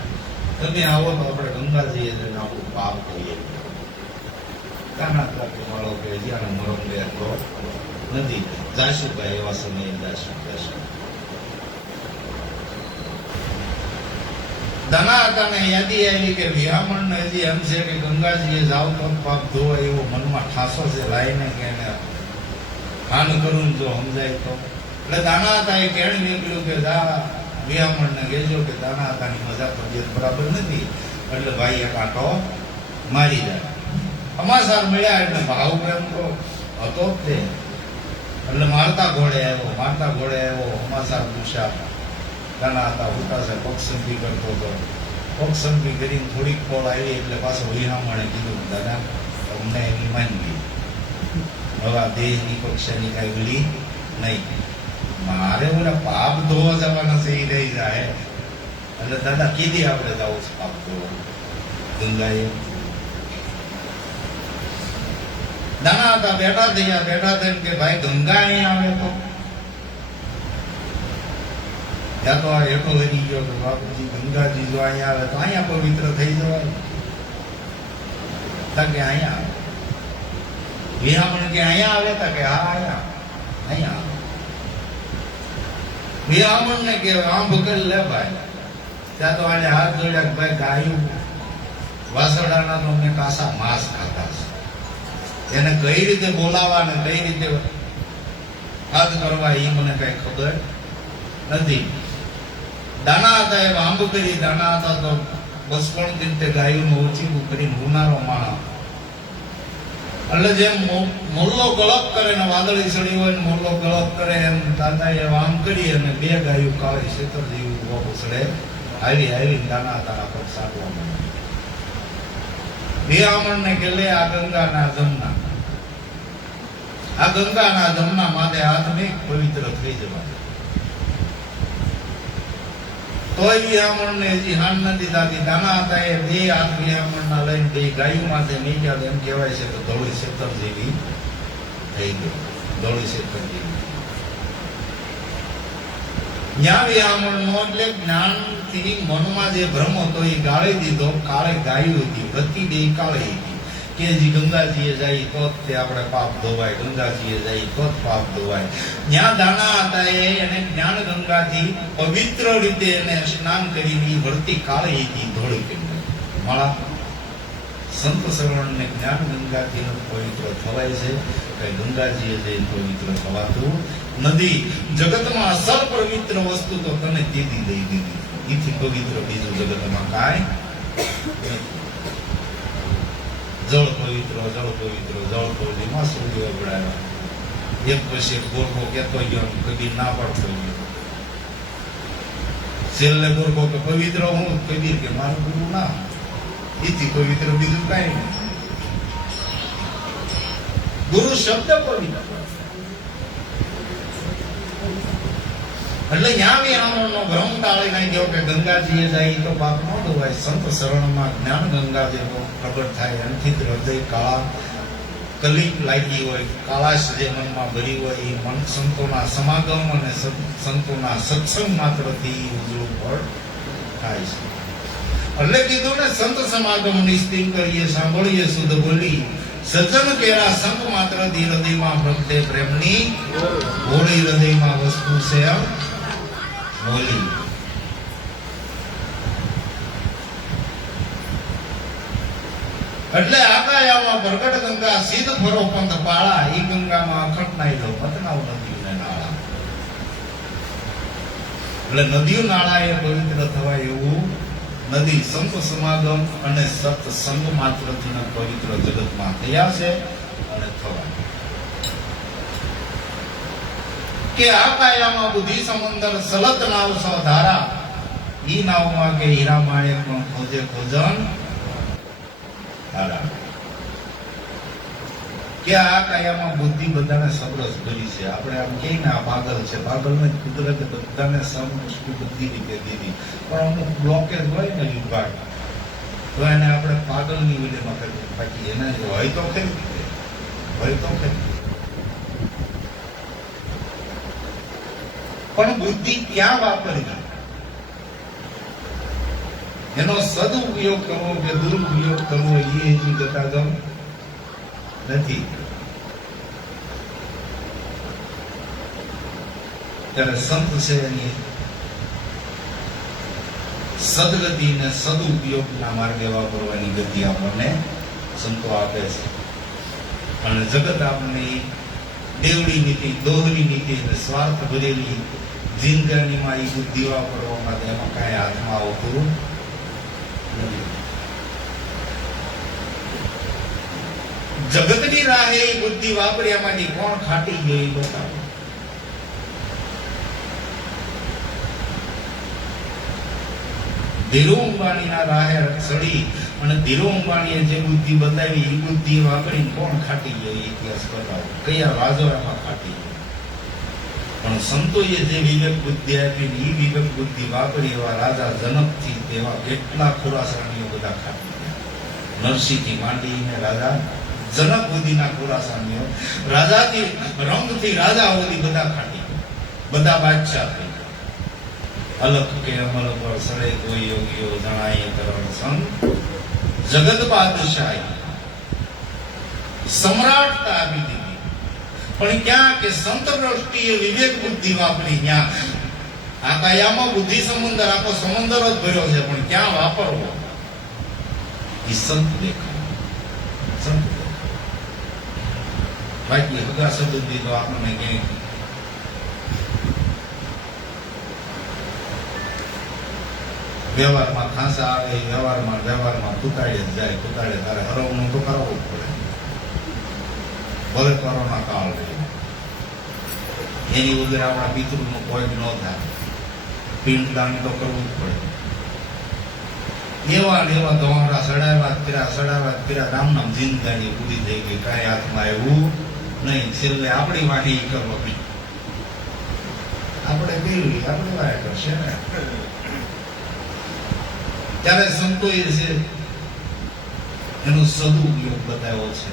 તમે આવો તો આપણે ગંગાજી એટલે આપણું પાપ કહીએ. કાના તરફ મળો કે જ્યાં મરમ લેતો નથી, જાશું ભાઈ એવા સમયે જાશું. દાના હતા ને યાદી આવી કે વિહામણ ને હજી એમ છે કે ગંગાજીએ જાવ તો પાપ ધોવાય એવો મનમાં ઠાસો છે લાઈને કે એને હાન કરું જો સમજાય તો. એટલે દાના હતા એ કેણ નીકળ્યું કે જા વિહામણ ને કહેજો કે દાના હતાની મજા તબિયત બરાબર નથી, એટલે ભાઈ એક આંટો મારી જાય. સમાચાર મળ્યા એટલે ભાવ પ્રેમ તો હતો જ તે. એટલે મારતા ઘોડે આવ્યો સમાચાર પૂછ્યા. દાના હતા ઉતા છે પક્ષંતી કરતો હતો. પક્ષંતી કરીને થોડીક કોળ આવી એટલે પાછો વિહામણે કીધું દાદા તમને એની માંગી હવે દેહની પક્ષની કઈ ઓલી નહીં, મારે ઓલા પાપ ધોવા જવાના છે એ રહી જાય. એટલે દાદા કીધી આપણે જવું છે પાપ તો ગંગાએ દાણા હતા બેઠા થઈને કે ભાઈ ગંગા અહીંયા આવે તો ત્યાં તો આ હેઠો વધી ગયો કે બાપુજી ગંગાજી જો અહીંયા આવે તો અહીંયા પવિત્ર થઈ જવાય કે અહીંયા આવે વિરામણ કે અહીંયા આવે તા કે હા અહીંયા વિરામણ ને કે આમ ભગલ લે ભાઈ ત્યાં તો આને હાથ જોડ્યા કે ભાઈ ગાયું વાસડાના તો અમને કાસા માંસ ખાતા છે એને કઈ રીતે બોલાવા ને કઈ રીતે હાથ કરવા એ મને કઈ ખબર નથી. દાણા હતા એ આંબ કરી દાણા હતા તો બસ પણ રીતે ગાયું ઓછી કરીને હુનારો માણા એટલે જેમ મોરલો ગળપ કરે ને વાદળી ચડી હોય ને મોરલો ગળપ કરે એમ દાદા એ આમ કરી અને બે ગાયું કાળી શેતર જેવું ઉછળે આવી દાણા તારા પર સાટવા માંડે. વિરામણ ને કે લે આ ગંગાના જમના માથે હાથ મેં પવિત્ર થઈ જવા. તોય વિરામણ ને હજી હાન નથી થતી. દાણા હતા એ બે હાથ વિરામણ ના લઈને બે ગાયું માથે મેક્યા એમ કહેવાય છે કે ધોળી શેતર જેવી થઈ ગઈ. ધોળી શેતર જેવી જ્યાં વિરામણ નો એટલે જ્ઞાન થી મનમાં જે ભ્રમ હતો એ ગાળી દીધો. કાળે ગાયું હતી વૃત્તિ બે કાળી હતી કે જે ગંગાજીએ જાય તો તે આપણે પાપ ધોવાય, ગંગાજીએ જાય તો પાપ ધોવાય. જ્યાં દાણા હતા એને જ્ઞાન ગંગાથી પવિત્ર રીતે એને સ્નાન કરીને વૃત્તિ કાળી હતી ધોળી કરી માળા. સંત શરણ ને જ્ઞાન ગંગાથી પવિત્ર થવાય છે કઈ ગંગાજીએ જઈને પવિત્ર થવાતું નથી. જગતમાં અસલ પવિત્ર વસ્તુ તો તને દીધી દઈ દીધી, એથી પવિત્ર બીજું જગતમાં કાંઈ નથી. જળ પવિત્ર માં સૂર્ય ઉગડાવ્યા. એક પછી ગોરખો કેતો ગયો, કબીર ના પડતો ગયો. છેલ્લે ગોરખો કે પવિત્ર હું, કબીર કે મારું ગુરુ ના, એથી પવિત્ર બીજું કઈ નહીં. ગુરુ શબ્દ પવિત્ર એટલે ત્યાં વિરામણનો ભ્રમ ટાળી નાખ્યો કે ગંગાજીએ જાય તો પાપ ન ધોવાય. સંત શરણમાં જ્ઞાન ગંગાજી પ્રગટ થાય. એનાથી હૃદય કાળા કલિપ લાગી હોય, કાળાશ જે મનમાં ભરી હોય એ મન સંતોના સમાગમ અને સંતોના સત્સંગ માત્રથી ઉજળું ફળ થાય છે. એટલે કીધું ને સંત સમાગમ નિસ્તિમ કરીએ, સાંભળીએ શુદ્ધ બોલી, સજ્જન કેરા સંત માત્રથી હૃદયમાં પ્રગટે પ્રેમની હોળી. હૃદયમાં વસ્તુ છે હોલી. એટલે આકાયામાં પ્રગટ ગંગા સીધ ફરો પંથ પાળા. ઈ ગંગામાં અખંડ નાઈ લો પતનાવ નદીઓને નાળા. એટલે નદીઓ નાળા એ પવિત્ર થવાય એવું નદી સંત સમાગમ અને સત્સંગ માત્રથી પવિત્ર જગતમાં થયા છે અને થવાય. કે આ કાયામાં બુદ્ધિ સમંદર સલત નાવ સો ધારા. ઈ નાવમાં કે હીરા માણેક પણ ખોજે ખોજન ધારા. કે આ કાયામાં બુદ્ધિ બધાને સબરસ ભરી છે. આપણે આમ કહીએ ને આ પાગલ છે, પાગલ ને કુદરતે બધાને સમૃષ્ટિ બુદ્ધિ રીતે દીધી, પણ અમુક બ્લોકેજ હોય ને વિભાગ તો એને આપણે પાગલની વિલેમાં કરી. બાકી એને હોય તો ખરી પણ બુદ્ધિ ક્યાં વાપરવી, એનો સદુપયોગ કરવો કે દુરુપયોગ કરવો એ હજી ગતાગમ નથી. ત્યારે સંત છે એની સદગતિ ને સદુપયોગના માર્ગે વાપરવાની ગતિ આપણને સંતો આપે છે. અને જગત આપણને દેવડી નીતિ, દોહરી નીતિ અને સ્વાર્થ ભરેલી જિંદગીમાં એ બુદ્ધિ વાપરવામાં એમાં કાંઈ હાથમાં આવતું નથી. જગતની રાહે એ બુદ્ધિ વાપર્યામાંથી કોણ ખાટી ગઈ બતાવો. ધીરુ અંબાણીના રાહે સડી અને ધીરુ અંબાણીએ જે બુદ્ધિ બતાવી એ બુદ્ધિ વાપરીને કોણ ખાટી ગયો ઇતિહાસ બતાવો. કયા રાજો એમાં ખાટી ગયો. પણ સંતોએ જે વિવેક બુદ્ધિ આપી એ વિવેક બુદ્ધિ વાપરી એવા રાજા જનકથી તેવા કેટલા ખુરાસાનીઓ બધા ખાટી ગયા. નરસિંહથી માંડીને રાજા જનક સુધીના ખુરાસાનીઓ, રાજાથી રંગથી રાજા સુધી બધા ખાટી ગયા. બધા બાદશાહ થઈ ગયા. અલખ કે અમલ પર સડે કોઈ યોગીઓ જણાય કરણ સંગ જગત બાદશાહી સમ્રાટતા આપી દીધી. પણ ક્યાં કે સંત દ્રષ્ટિએ વિવેક બુદ્ધિ વાપરી ત્યાં આ કાયામાં બુદ્ધિ સમંદર આખો સમંદર જ ભર્યો છે, પણ ક્યાં વાપરવો એ સંત દેખાય. સંત બાકી હગા સંબંધી તો આપણને ક્યાંય વ્યવહારમાં ખાંસા આવે, વ્યવહારમાં કુતાડે જ જાય. કુતાડે તારે હરવનું તો કરાવવું જ પડે. ભલે કોરોના કાળ રહે એની વગર આપણા પિતૃનું કોઈ ન થાય. પિંડદાન તો કરવું જ પડે. એવા ને એવા દોહરા સડાવ્યા કર્યા રામ જિંદગાની પૂરી થઈ ગઈ. કાંઈ હાથમાં આવ્યું નહીં. છેલ્લે આપણી વાણી કરવી. આપણે કર્યું આપણે વાય કરશે ને. ત્યારે સંતોએ છે એનો સદુપયોગ બતાવ્યો છે.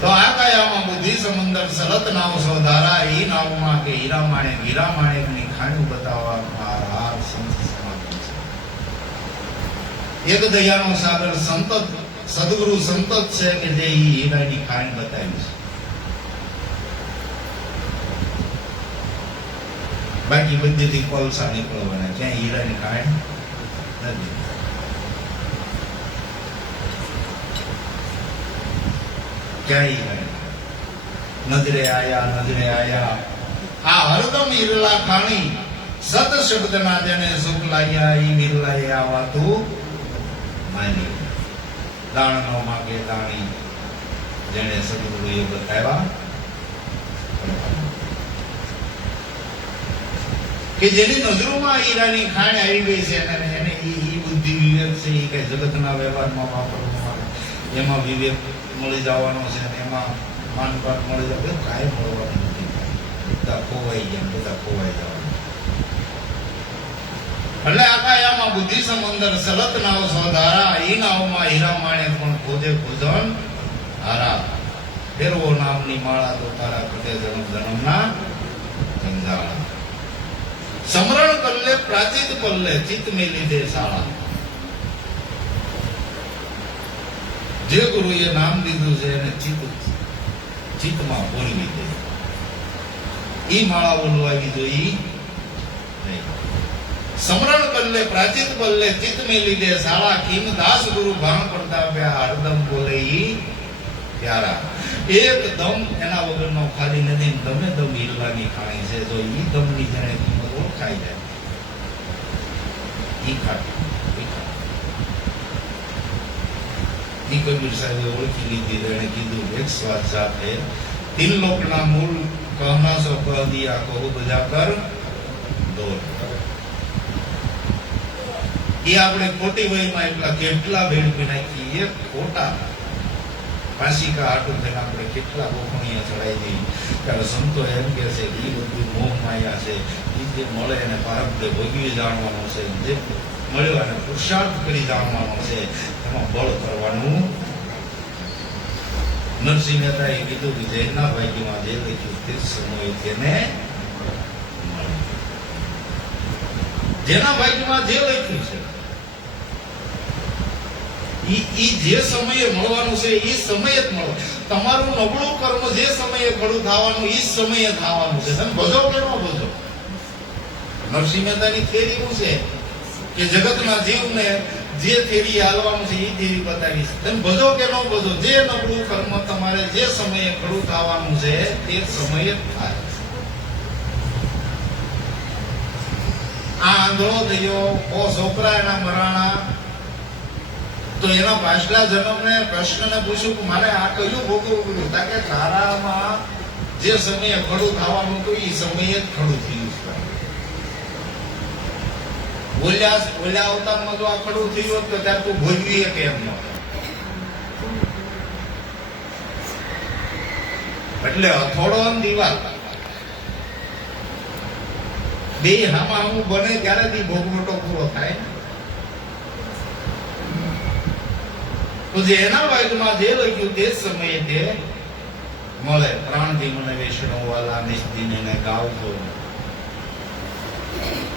તો આ કાયામાં બુદ્ધિ સમંદર સલત નાવ સૌધારા એ નાવમાં કે હીરા માણેકની ખાણું બતાવવા આ સંત સમાગમ છે. એક દયાનો સાગર સંત સદગુરુ સંત જ છે કે જે હીરાની ખાણ બતાવી છે. બાકી બધેથી કોલસા નીકળવાના, ક્યાં હીરાની ખાણ નથી. ક્યાંય નજરે આયા આ હરદમ ઈરલા ખાણી સત શબ્દ ના જેને સુખ લાગ્યા ઈ વિરલાએ આ વાતું માની. દાણ નો માગે દાણી જેને સદગુરુએ બતાવ્યા કે જેની નજરોમાં હીરાની ખાણ આવી ગઈ છે અને એને ઈ બુદ્ધિ વિવેક છે એ કઈ જગતના વ્યવહારમાં વાપરવામાં એમાં વિવેક મળી જવાનો છે અને એમાં માનપાટ મળી જાય. કાંઈ મળવાનું નથી. બધા ખોવાઈ ગયા, બધા ખોવાઈ જવાના. એટલે આકાયામાં બુદ્ધિ સમંદર સલત નાવ સ્વધારા ઈ નાવમાં હીરા માણેક પણ ખોજે ખોજન હારા. ફેરવો નામની માળા તો તારા ઘટે જન્મ જન્મના કંજાળા. સમરણ કલ્લે પ્રાચિત પલ્લે ચિત્ત મેં લીધે શાળા. જે ગુરુએ નામ દીધું છે એને ચિત્તમાં બોલવી દે. ઈ માળા બોલવાવી જોઈ નહીં. સમરણ કલ્લે પ્રાચિત પલ્લે ચિત્ત મેં લીધે શાળા. કિમ દાસ ગુરુ ભાણ પડતા પ્યા હરદમ બોલે ઈ પ્યારા. એક દમ એના વગરનો ખાલી નથી. દમે દમ હીરલાની ખાણી છે. જો ઈ દમની જેને કિંમત ઓળખાઈ જાય ઈ ખાટી. ઈ કબીર સાહેબે ઓળખી લીધી. એને કીધું એક સ્વાદ સાથે તીન લોકના મૂળ કહના સો કહ દિયા કહું બજા કર દોર. એ આપણે ખોટી વયમાં એટલા કેટલા ભેળવી નાખી. એ ખોટા ફાંસી કા હાટું થઈને આપણે કેટલા ગોખણીયા ચડાવી દઈએ. ત્યારે સંતો એમ કે છે કે એ બધું મોહ માયા છે. એ જે મળે એને પારબ્ધ ભોગવી જાણવાનું છે. જે મળ્યો એને પુરુષાર્થ કરી જાણવાનો છે. એમાં બળ કરવાનું. નરસિંહ મહેતાએ કીધું કે જેના ભાગ્યમાં જે લખ્યું તે સમય તેને મળે. જેના ભાગ્યમાં જે લખ્યું છે ઈ જે સમયે મળવાનું છે એ સમયે જ મળે. તમારું નબળું કર્મ જે સમયે ખડું થવાનું એ સમયે થવાનું છે. તમે ભજો કે ન ભજો. નરસિંહ મહેતાની થેરી એવું છે કે જગતના જીવને જે થેરી હાલવાનું છે એ થેરી બતાવી છે. તમે ભજો કે ન ભજો, જે નબળું કર્મ તમારે જે સમયે ખડું થવાનું છે તે સમયે થાય. આ આંધળો થયો, ઓ છોકરા એના મરાણા, તો એના પાછલા જન્મને કૃષ્ણને પૂછ્યું કે મારે આ કયું ભોગવવું પડ્યું? તાકે તારામાં જે સમયે ખડું થવાનું હતું એ સમયે જ ખડું થયું છે. બોલ્યા અવતારમાં જો આ ખડું થયું હોત તો ત્યારે તું ભોગવી કેમ ન? એટલે હથોડો દિવાલ બે હામાં હું બને ત્યારેથી ભોગવટો પૂરો થાય. તો જે એના વાયુમાં જે લખ્યું તે સમયે તે મળે. પ્રાણથી મને વૈષ્ણવ વાલા નિસ્દિને ને ગાવજો.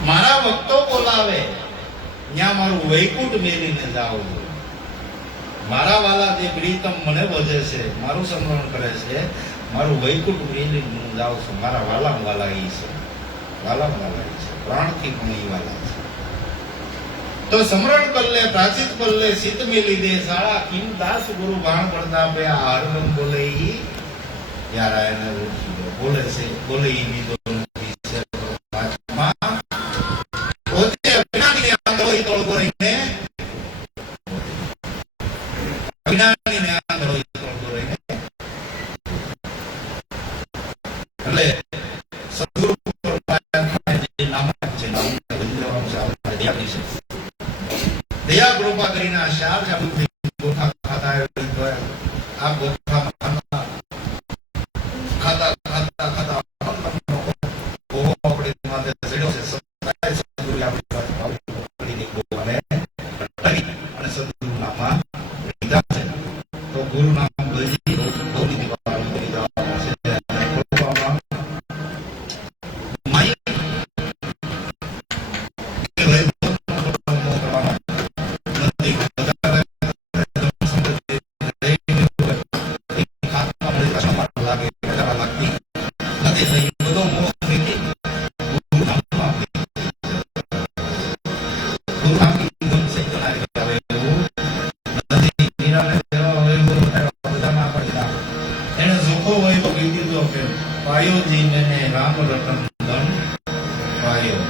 મારા ભક્તો બોલાવે ત્યાં મારું વૈકુંઠ મેલીને જાવજો. મારા વાલા જે પ્રીતમ મને ભજે છે, મારું સ્મરણ કરે છે, મારું વૈકુંઠ મેલીને હું જાઉં છું. મારા વાલા વાલા ઈ છે, વાલા વાલા ઈ છે, પ્રાણથી પણ ઈ વાલા છે. તો સ્મરણ કર લે, પ્રાચિત કર લે, સિત મેલી દે શાળા કિમ દાસ ગુરુ બાણ પડતા બે આ હરદમ બોલે ઈ યાર એને બોલે છે, બોલે ઈ બીજો નથી છે. વાચમાં પોતે અજ્ઞાનીને આંધળો ઈ તોડતો રહીને, અજ્ઞાનીને આંધળો ઈ તોડતો રહીને એટલે સદગુરુ જે નામ છે, નામ બંધરામ સાહેબ દયા છે. દયા કૃપા કરીને આ શાર જાબુ ગોઠા ખાતા આ ગોઠા ખાતા ખાતા ખાતા ઓહો આપણે માથે ચડ્યો છે. સદાય સદગુરુ આપણી વાત પકડીને ગોવાને અને સદગુરુ નામમાં લીધા છે. તો ગુરુ નામ લઈ ગૌરી દીવા કરી જવાનું છે. કૃપામાં માઈ રામ રતન ધન પાયો.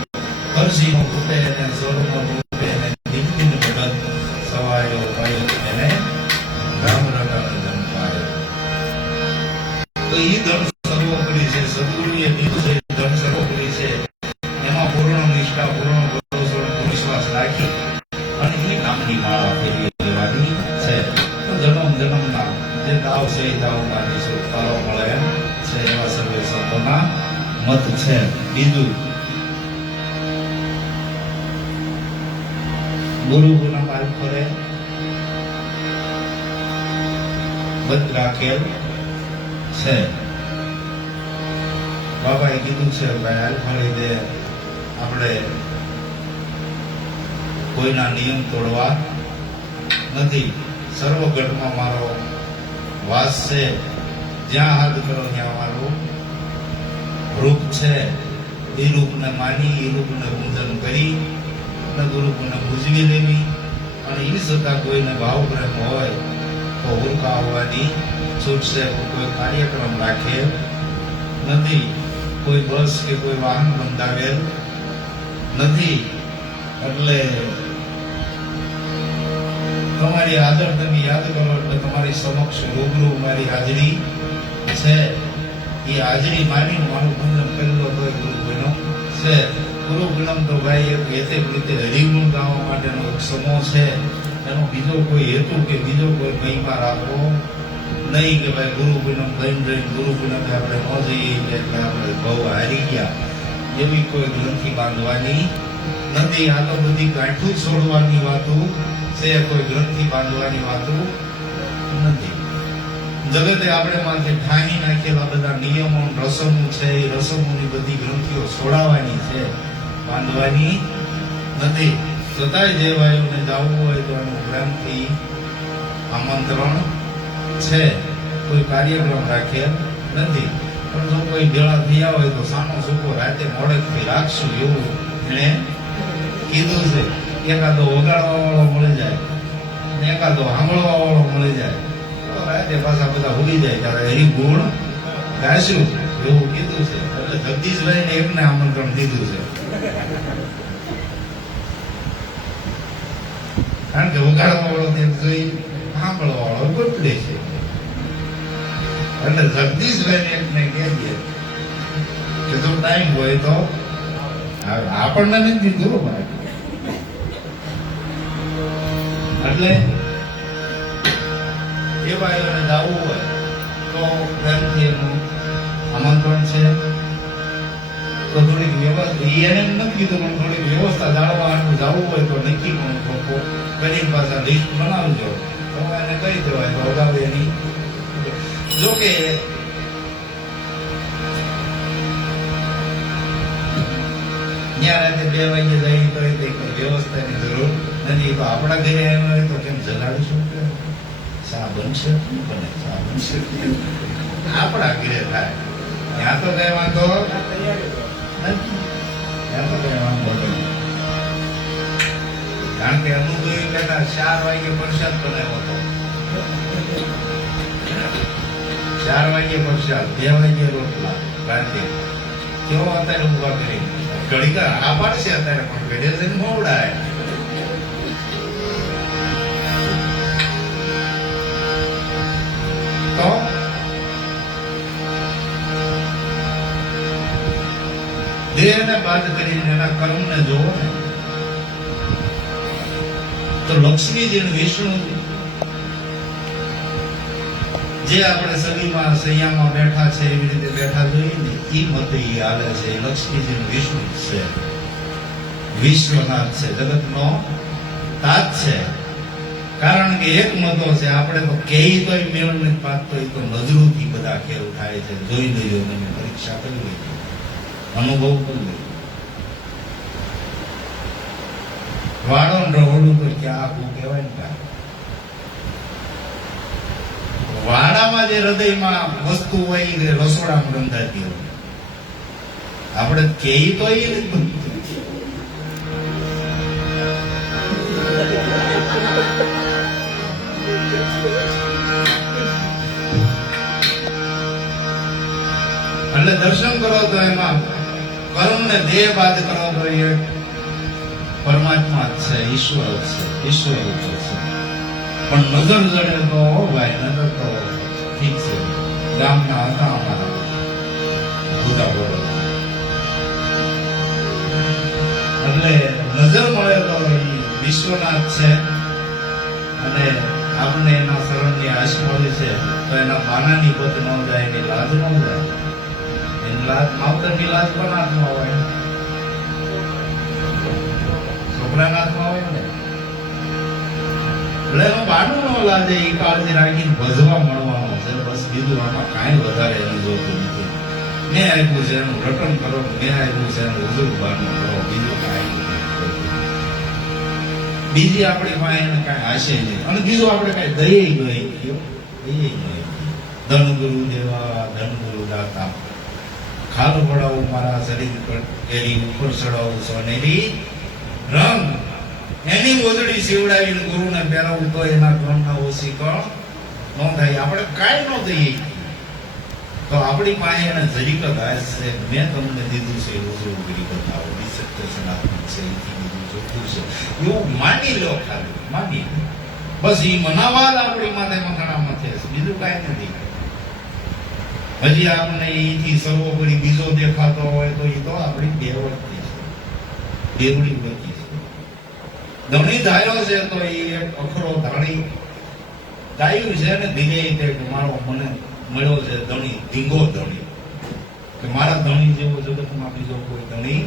હરસિંહ રૂપે ને સ્વર્ણ રૂપે ને દીપ્તિ ભગત સવાયો પાયો એને રામ રતન ધન પાયો. તો ઈ ધન સર્વોપરી છે. સદગુરુએ દીધું છે ધન સર્વોપરી છે. એમાં પૂર્ણ નિષ્ઠા, પૂર્ણ ભરોસો, વિશ્વાસ રાખી અને એ નામની માળા ફેરવી દેવાની છે. તો જન્મ જન્મના જે દાવ છે એ દાવમાંથી છુટકારો મળે એમ છે. એવા સર્વે સંતોના મત છે. બીજું ગુરુ ગુના પાલ કરે બંધ રાખેલ છે. બાબાએ કીધું છે ભાઈ હાલ ફળી દે, આપણે કોઈના નિયમ તોડવા નથી. સર્વગઢમાં મારો વાસ છે. જ્યાં હાથ કરો ત્યાં મારું રૂપ છે. એ રૂપને માની, એ રૂપને પૂજન કરી અને ગુરુને પૂજવી લેવી. અને એ છતાં કોઈને ભાવ પ્રેમ હોય તો ઉરકા આવવાની છૂટ છે. કોઈ કાર્યક્રમ રાખેલ નથી, કોઈ બસ કે કોઈ વાહન બંધાવેલ નથી. એટલે તમારી હાજર તમે યાદ કરો એટલે તમારી સમક્ષ રૂબરૂ મારી હાજરી છે. એ હાજરી માની મારું પૂજન કરેલો તો ગુરુ ગુણમ છે. ગુરુ ગુણમ તો ભાઈ એક હેતે રીતે હરિગુણ ગાવા માટેનો એક સમૂહ છે. એનો બીજો કોઈ હેતુ કે બીજો કોઈ મહિમા રાખવો નહીં કે ભાઈ ગુરુ ગુણમ લઈને ગુરુ ગુણમ આપણે ન જઈએ એટલે આપણે બહુ હારી ગયા એવી કોઈ ગ્રંથિ બાંધવાની નથી. આ તો બધી ગાંઠું છોડવાની વાતો છે. કોઈ ગ્રંથિ બાંધવાની વાતો નથી. જગતે આપણે માથે ઠાણી નાખેલા બધા નિયમો રસમો છે. એ રસમોની બધી ગ્રંથિઓ છોડાવવાની છે, બાંધવાની નથી. છતાંય જે ભાઈઓને જવું હોય તો એનું પ્રેમથી આમંત્રણ છે. કોઈ કાર્યક્રમ રાખેલ નથી. પણ જો કોઈ ભેળા થયા હોય તો સામો સૂકો રાતે મોડેકથી રાખશું એવું એને કીધું છે. એકાદો વગાડવા વાળો મળી જાય, એકાદો સાંભળવા વાળો મળી જાય તો રાતે પાછા બધા ઉડી જાય ત્યારે હરિગુણ ગાશું એવું કીધું છે. એટલે જગદીશભાઈને એકને આમંત્રણ દીધું છે. કારણ કે વગાડવા વાળો જોઈ સાંભળવા વાળો ગોતડે છે. એટલે જગદીશભાઈને એકને કહેજે કે જો ટાઈમ હોય તો આપણને નથી દીધું ભાઈ. એટલે એ ભાઈઓને જવું હોય તો પ્રેમથી એનું આમંત્રણ છે. તો થોડીક વ્યવસ્થા એને એમ નથી કીધું પણ થોડીક વ્યવસ્થા જાળવવાનું જવું હોય તો નક્કી પણ કરી પાછા લિસ્ટ બનાવજો તો એને કહી દેવાય તો અગાઉ એની જોકે ત્યાં રાતે 2 વાગે જઈ તો વ્યવસ્થાની જરૂર નથી તો આપણા ઘરે આવ્યા હોય તો કેમ જગાડીશું ચા બનશે બને ચા બનશે આપણા ઘરે થાય ત્યાં તો કઈ વાંધો નથી ત્યાં તો કઈ વાંધો નથી કારણ કે અનુભવી કહેતા 4 વાગે પ્રસાદ બનાવ્યો હતો 4 વાગે પ્રસાદ 2 વાગે રોટલા રાતે કેવો અત્યારે ઉભા કરી ઘડી આ પાડશે અત્યારે પણ ઘડે જઈને મોવડાય તો દેહને બાદ કરીને એના કર્મને જોવો ને તો લક્ષ્મીજી અને વિષ્ણુ જે આપણે સદીમાં સૈયામાં બેઠા છે એવી રીતે બેઠા જોઈએ ને એ મત એ હાલે છે લક્ષ્મીજી અને વિષ્ણુ છે વિશ્વનાથ છે જગતનો તાત છે કારણ કે એક મતો છે આપણે તો કેઈ તોય મેળ નથી પાકતો એ તો નજરોથી બધા ખેલ થાય છે જોઈ લેજો તમે પરીક્ષા કરી લેજો અનુભવ કરી લેજો વાળો રહોડું તો ક્યાં આખું કહેવાય ને વાડામાં જે હૃદયમાં વસ્તુ હોય એ રસોડામાં રંધાતી હોય આપણે કેઈ તો એ નથી એટલે દર્શન કરો તો એમાં કર્મ ને દેહ બાદ કરો તો એ પરમાત્મા જ છે ઈશ્વર જ છે ઈશ્વર જ છે પણ નજર જડે તો ભાઈ નજર તો ઠીક છે ગામના હતા અમારા ભૂતા બોલો એટલે નજર મળે તો વિશ્વનાથ છે અને આપણને એના શરણની આશ મળી છે તો એના બાનાની પદ ન જાય એની લાજ ન જાય એની લાજ માવતરની લાજ પણ હાથમાં હોય છોકરાના હાથમાં હોય ને એટલે એમાં બાનું ન લાગે એ કાળજી રાખીને ભજવા મળવાનો છે બસ બીજું આમાં કાંઈ વધારે એને જોતું નથી મેં આપ્યું છે એનું રટન કરો મેં આપ્યું છે એનું હજુર બાનું કરો બીજું કાંઈ બીજી આપણી પાસે એને કાંઈ આશે નહીં અને બીજું આપણે કાંઈ દઈએ નહીં ધન ગુરુ દેવા ધન ગુરુ દાતા ખાલ પડાવું મારા શરીર પર એની ઉપર ચડાવું સોનેરી રંગ એની ઓજડી સીવડાવીને ગુરુને પહેરાવું તો એના ક્રમના ઓછી કણ ન થાય આપણે કાંઈ ન દઈએ તો આપણી પાસે એને જરીક જ આશ છે મેં તમને દીધું છે ઓજડું ગીરી બતાવો સત્ય સનાતન છે ચોખ્ખું છે એવું માની લો ખાલી માની બસ એ મનાવા આપણી માથે મથાણામાં છે બીજું કાંઈ નથી હજી આપણને એથી સર્વોપરી બીજો દેખાતો હોય તો એ તો આપણી બેવડતી છે બેવડી વૃત્તિ છે ધણી ધાર્યો છે તો એ એક અખરો ધાણી ગાયું છે ને ધીરે કે મારો મને મળ્યો છે ધણી ધીંગો ધણી કે મારા ધણી જેવો જગતમાં બીજો કોઈ ધણી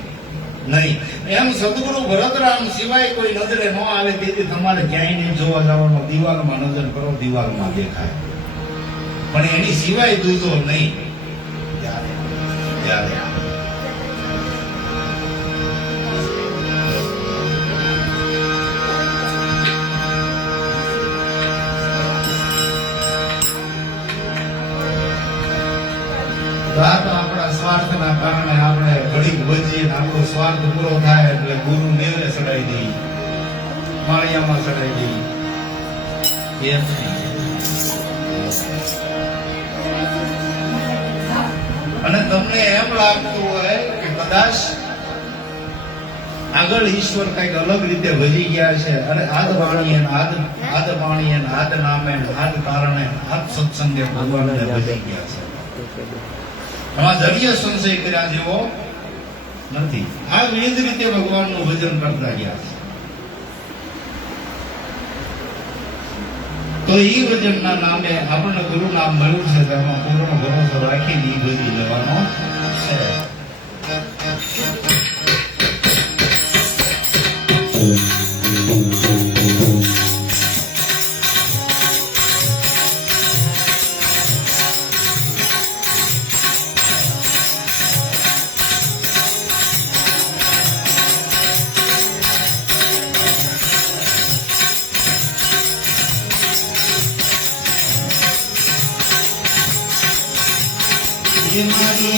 નહીં એમ સદગુરુ ભરતરામ સિવાય કોઈ નજરે ન આવે તેથી તમારે ક્યાંય નહીં જોવા જવાનો દિવાલમાં નજર કરો દિવાલમાં દેખાય પણ એની સિવાય દૂધો નહીં ત્યારે આપણા સ્વાર્થના કારણે આપણે ઘડીક વજીએ આપણો સ્વાર્થ પૂરો થાય એટલે ગુરુ નેવે ચડાવી દઈએ માળિયામાં ચડાવી દઈએ એમ અને તમને એમ લાગતું હોય કે કદાચ આગળ ઈશ્વર કઈક અલગ રીતે વધી ગયા છે અને આદ વાણી આદ પાણી આદ નામે આદ કારણે આદ સત્સંગે ભગવાનને વધી ગયા છે આમાં જડીય સંશય કર્યા જેવો નથી આ વિવિધ રીતે ભગવાનનું ભજન કરતા ગયા છે તો એ ભજનના નામે આપણને ગુરુ નામ મળ્યું છે તેમાં પૂર્ણ ભરોસો રાખીને એ ભજી લેવાનો છે ये मारी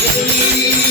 Hare